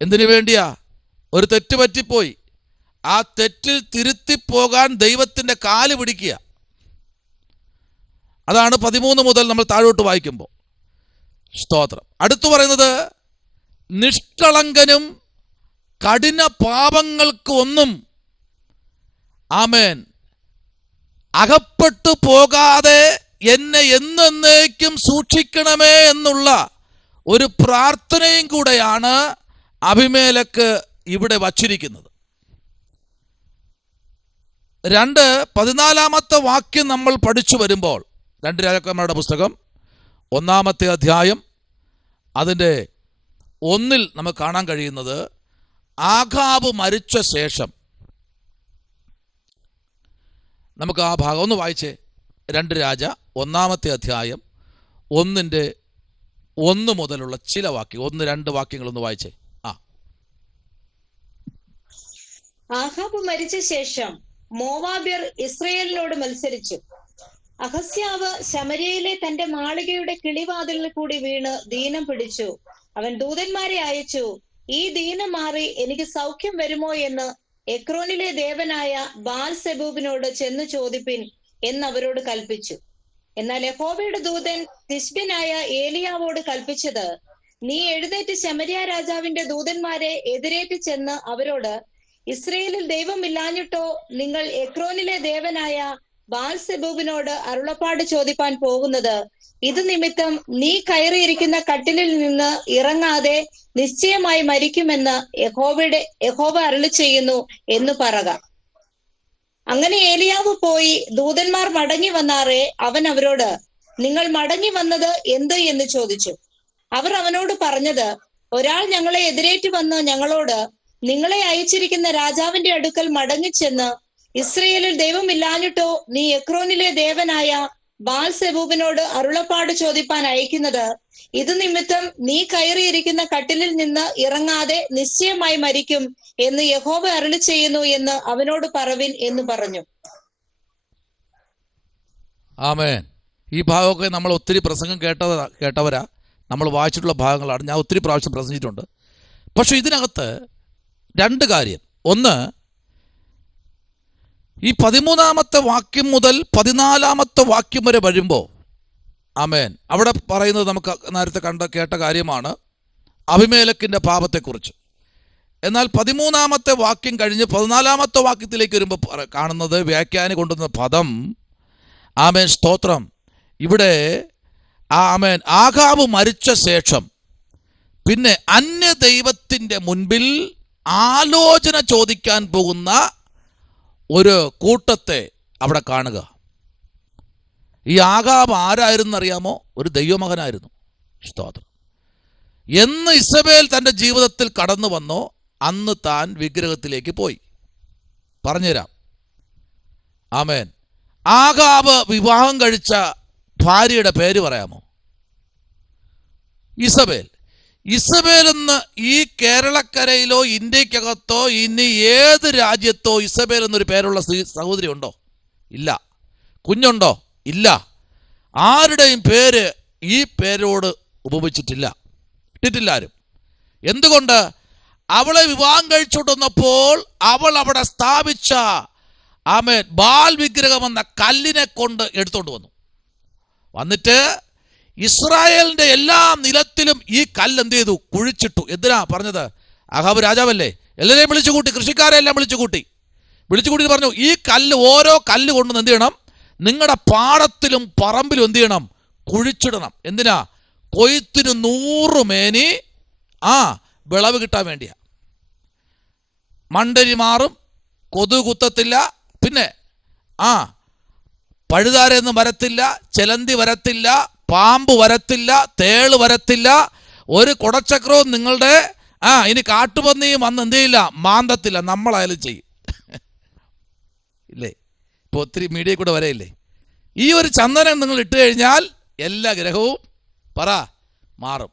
എന്തിനു വേണ്ടിയാ? ഒരു തെറ്റ് പറ്റിപ്പോയി, ആ തെറ്റിൽ തിരുത്തിപ്പോകാൻ ദൈവത്തിൻ്റെ കാല് പിടിക്കുക. അതാണ് 13 മുതൽ നമ്മൾ താഴോട്ട് വായിക്കുമ്പോൾ. സ്തോത്രം. അടുത്തു പറയുന്നത്, നിഷ്കളങ്കനും കഠിന പാപങ്ങൾക്ക് ഒന്നും ആമേൻ അകപ്പെട്ടു പോകാതെ എന്നെ എന്നേക്കും സൂക്ഷിക്കണമേ എന്നുള്ള ഒരു പ്രാർത്ഥനയും കൂടെയാണ് അബീമേലെക്ക് ഇവിടെ വച്ചിരിക്കുന്നത്. 14 വാക്യം നമ്മൾ പഠിച്ചു വരുമ്പോൾ, 2 രാജാക്കന്മാരുടെ പുസ്തകം 1 അധ്യായം അതിൻ്റെ 1 നമുക്ക് കാണാൻ കഴിയുന്നത്, ആഖാബ് മരിച്ച ശേഷം, നമുക്ക് ആ ഭാഗം ഒന്ന് വായിച്ചേ. 2 രാജ 1 അധ്യായം 1 മുതലുള്ള ചില വാക്യം, 1-2 വാക്യങ്ങളൊന്ന് വായിച്ചേ. ആഹാബ് മരിച്ച ശേഷം മോവാബ്യർ ഇസ്രയേലിനോട് മത്സരിച്ചു. അഹസ്യാവ് ശമര്യയിലെ തന്റെ മാളികയുടെ കിളിവാതിലിൽ കൂടി വീണ് ദീനം പിടിച്ചു. അവൻ ദൂതന്മാരെ അയച്ചു, ഈ ദീനം മാറി എനിക്ക് സൗഖ്യം വരുമോ എന്ന് എക്രോനിലെ ദേവനായ ബാൽസെബൂബിനോട് ചെന്ന് ചോദിപ്പിൻ എന്നവരോട് കൽപ്പിച്ചു. എന്നാൽ യഹോവയുടെ ദൂതൻ തിശ്ബിനായ ഏലിയാവോട് കൽപ്പിച്ചത്, നീ എഴുന്നേറ്റ് ശമര്യ രാജാവിന്റെ ദൂതന്മാരെ എതിരേറ്റ് ചെന്ന് അവരോട്, ഇസ്രയേലിൽ ദൈവമില്ലാഞ്ഞിട്ടോ നിങ്ങൾ എക്രോനിലെ ദേവനായ ബാൽസെബൂബിനോട് അരുളപ്പാട് ചോദിപ്പാൻ പോകുന്നത്, ഇത് നിമിത്തം നീ കയറിയിരിക്കുന്ന കട്ടിലിൽ നിന്ന് ഇറങ്ങാതെ നിശ്ചയമായി മരിക്കുമെന്ന് യഹോവ അരുളി ചെയ്യുന്നു എന്ന് പറക. അങ്ങനെ ഏലിയാവ് പോയി ദൂതന്മാർ മടങ്ങി വന്നാറേ അവൻ അവരോട്, നിങ്ങൾ മടങ്ങി വന്നത് എന്ത് എന്ന് ചോദിച്ചു. അവർ അവനോട് പറഞ്ഞത്, ഒരാൾ ഞങ്ങളെ എതിരേറ്റ് വന്ന് ഞങ്ങളോട്, നിങ്ങളെ അയച്ചിരിക്കുന്ന രാജാവിന്റെ അടുക്കൽ മടങ്ങിച്ചെന്ന്, ഇസ്രയേലിൽ ദൈവമില്ലാഞ്ഞിട്ടോ നീ എക്രോനിലെ ദേവനായ ബാൽസെബൂബിനോട് അരുളപ്പാട് ചോദിപ്പാൻ അയക്കുന്നത്, ഇത് നിമിത്തം നീ കയറിയിരിക്കുന്ന കട്ടിലിൽ നിന്ന് ഇറങ്ങാതെ നിശ്ചയമായി മരിക്കും എന്ന് യഹോവ അരുളി ചെയ്യുന്നു എന്ന് അവനോട് പറവിൻ എന്ന് പറഞ്ഞു. ആമേൻ. ഈ ഭാഗമൊക്കെ നമ്മൾ ഒത്തിരി പ്രസംഗം കേട്ടവരാ, നമ്മൾ വായിച്ചിട്ടുള്ള ഭാഗങ്ങളാണ്. ഞാൻ ഒത്തിരി പ്രാവശ്യം പ്രസംഗിച്ചിട്ടുണ്ട്. പക്ഷെ ഇതിനകത്ത് 2 കാര്യം. ഒന്ന്, ഈ 13 വാക്യം മുതൽ 14 വാക്യം വരെ വരുമ്പോൾ, ആമേൻ, അവിടെ പറയുന്നത് നമുക്ക് നേരത്തെ കേട്ട കാര്യമാണ്, അബീമേലെക്കിന്റെ പാപത്തെക്കുറിച്ച്. എന്നാൽ 13 വാക്യം കഴിഞ്ഞ് 14 വാക്യത്തിലേക്ക് വരുമ്പോൾ കാണുന്നത്, വ്യാഖ്യാനി കൊണ്ടുവന്ന പദം, ആമേൻ, സ്തോത്രം, ഇവിടെ ആമേൻ, ആഖാബ് മരിച്ച ശേഷം പിന്നെ അന്യ ദൈവത്തിൻ്റെ മുൻപിൽ ആലോചന ചോദിക്കാൻ പോകുന്ന ഒരു കൂട്ടത്തെ അവിടെ കാണുക. ഈ ആഖാബ് ആരായിരുന്നറിയാമോ? ഒരു ദൈവമകനായിരുന്നു. സ്തോത്രം. എന്ന് ഇസബേൽ തൻ്റെ ജീവിതത്തിൽ കടന്നു വന്നോ അന്ന് താൻ വിഗ്രഹത്തിലേക്ക് പോയി. പറഞ്ഞുതരാം. ആമേൻ. ആഖാബ് വിവാഹം കഴിച്ച ഭാര്യയുടെ പേര് പറയാമോ? ഇസബേൽ. ഇസബേൽ എന്ന് ഈ കേരളക്കരയിലോ ഇന്ത്യക്കകത്തോ ഇനി ഏത് രാജ്യത്തോ ഇസബേൽ എന്നൊരു പേരുള്ള സഹോദരി ഉണ്ടോ? ഇല്ല. കുഞ്ഞുണ്ടോ? ഇല്ല. ആരുടെയും പേര് ഈ പേരോട് ഉപമിച്ചിട്ടില്ല, ഇട്ടിട്ടില്ല ആരും. എന്തുകൊണ്ട്? അവളെ വിവാഹം കഴിച്ചുകൊണ്ടുവന്നപ്പോൾ അവൾ അവിടെ സ്ഥാപിച്ച ആമേൻ ബാൽ വിഗ്രഹം എന്ന കല്ലിനെ കൊണ്ട് എടുത്തുകൊണ്ട് വന്നിട്ട് ഇസ്രായേലിന്റെ എല്ലാ നിലത്തിലും ഈ കല്ല് എന്ത് ചെയ്തു? കുഴിച്ചിട്ടു. എന്തിനാ പറഞ്ഞത്? ആഹാബ് രാജാവല്ലേ, എല്ലാവരെയും വിളിച്ചുകൂട്ടി, കൃഷിക്കാരെ എല്ലാം വിളിച്ചുകൂട്ടി പറഞ്ഞു, ഈ കല്ല്, ഓരോ കല്ല് കൊണ്ടുവന്ന് എന്ത് ചെയ്യണം? നിങ്ങളുടെ പാടത്തിലും പറമ്പിലും എന്ത് ചെയ്യണം? കുഴിച്ചിടണം. എന്തിനാ? കൊയ്ത്തിന് 100 മേനി വിളവ് കിട്ടാൻ വേണ്ടിയാ. മണ്ടരി മാറും, കൊതു കുത്തത്തില്ല, പിന്നെ പഴുതാരൊന്നും വരത്തില്ല, ചെലന്തി വരത്തില്ല, പാമ്പ് വരത്തില്ല, തേള് വരത്തില്ല, ഒരു കുടച്ചക്രവും നിങ്ങളുടെ ഇനി കാട്ടുപന്നിയും വന്ന് എന്ത് ചെയ്യില്ല, മാന്തത്തില്ല. നമ്മളായാലും ചെയ്യും ഇല്ലേ? ഇപ്പൊ ഒത്തിരി മീഡിയ കൂടെ വരെയില്ലേ? ഈ ഒരു ചന്ദനം നിങ്ങൾ ഇട്ട് കഴിഞ്ഞാൽ എല്ലാ ഗ്രഹവും മാറും.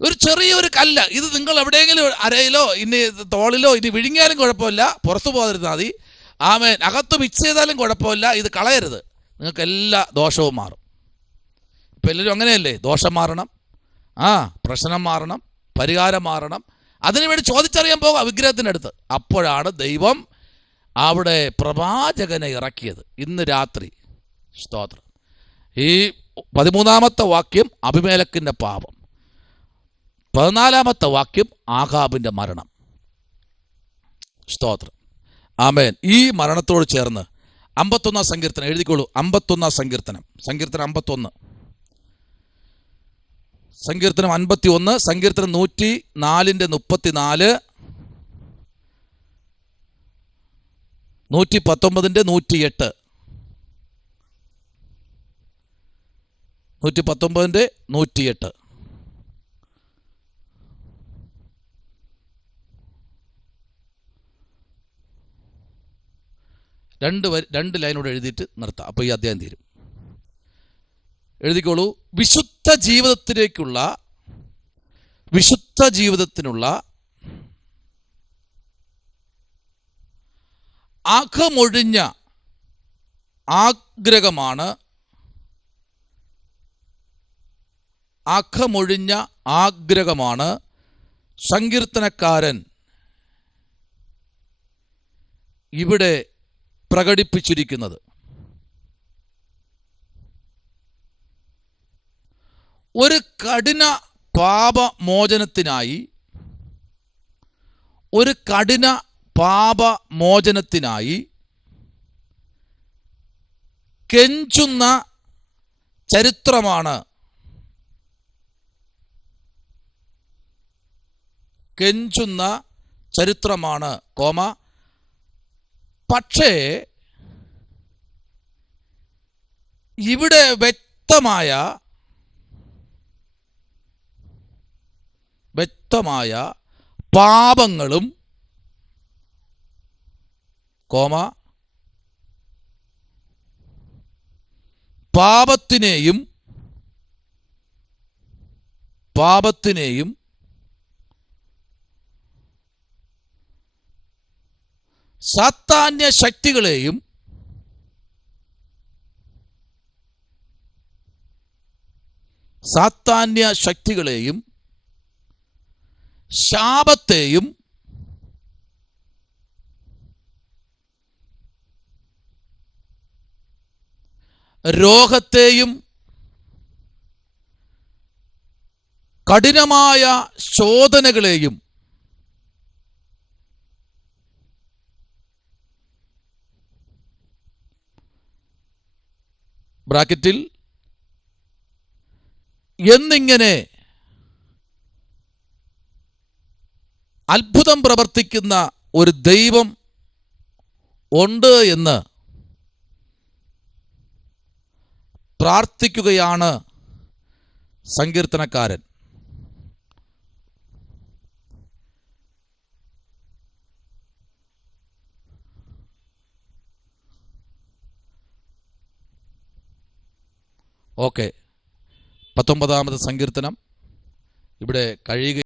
ഒരു ചെറിയൊരു കല്ല്, ഇത് നിങ്ങൾ എവിടെയെങ്കിലും അരയിലോ ഇനി തോളിലോ ഇനി വിഴുങ്ങിയാലും കുഴപ്പമില്ല, പുറത്തു പോകാതിരുന്നാൽ മതി. ആമേൻ. അകത്ത് മിക്സ് ചെയ്താലും കുഴപ്പമില്ല, ഇത് കളയരുത്, നിങ്ങൾക്ക് എല്ലാ ദോഷവും മാറും. ഇപ്പം എല്ലാവരും അങ്ങനെയല്ലേ, ദോഷം മാറണം, പ്രശ്നം മാറണം, പരിഹാരം മാറണം, അതിനുവേണ്ടി ചോദിച്ചറിയാൻ പോകുക വിഗ്രഹത്തിൻ്റെ അടുത്ത്. അപ്പോഴാണ് ദൈവം അവിടെ പ്രവാചകനെ ഇറക്കിയത്. ഇന്ന് രാത്രി സ്തോത്രം. ഈ 13-ാമത്തെ വാക്യം അബിമേലെക്കിൻ്റെ പാപം, 14-ാമത്തെ വാക്യം ആഹാബിൻ്റെ മരണം. സ്തോത്രം. ആമേൻ. ഈ മരണത്തോട് ചേർന്ന് 51-ാം സങ്കീർത്തനം എഴുതിക്കോളൂ. 51-ാം സങ്കീർത്തനം, സങ്കീർത്തനം 51, സങ്കീർത്തനം 51, സങ്കീർത്തനം 104-ന്റെ 34, 119-ന്റെ 108, 119-ന്റെ 108. രണ്ട് ലൈനോട് എഴുതിയിട്ട് നിർത്താം, അപ്പോൾ ഈ അധ്യായം തീരും. എഴുതിക്കോളൂ. വിശുദ്ധ ജീവിതത്തിനുള്ള അകമൊഴിഞ്ഞ ആഗ്രഹമാണ് സങ്കീർത്തനക്കാരൻ ഇവിടെ പ്രകടിപ്പിച്ചിരിക്കുന്നത്. ഒരു കഠിന പാപമോചനത്തിനായി കെഞ്ചുന്ന ചരിത്രമാണ്, പക്ഷേ ഇവിടെ വ്യക്തമായ പാപങ്ങളും പാപത്തിനെയും സാത്താന്യ ശക്തികളെയും ശാപത്തെയും രോഗത്തെയും കഠിനമായ ശോധനകളെയും ബ്രാക്കറ്റിൽ എന്നിങ്ങനെ അത്ഭുതം പ്രവർത്തിക്കുന്ന ഒരു ദൈവം ഉണ്ട് എന്ന് പ്രാർത്ഥിക്കുകയാണ് സങ്കീർത്തനക്കാരൻ. ഓക്കെ, 19-ാമത് സങ്കീർത്തനം ഇവിടെ കഴിയുക.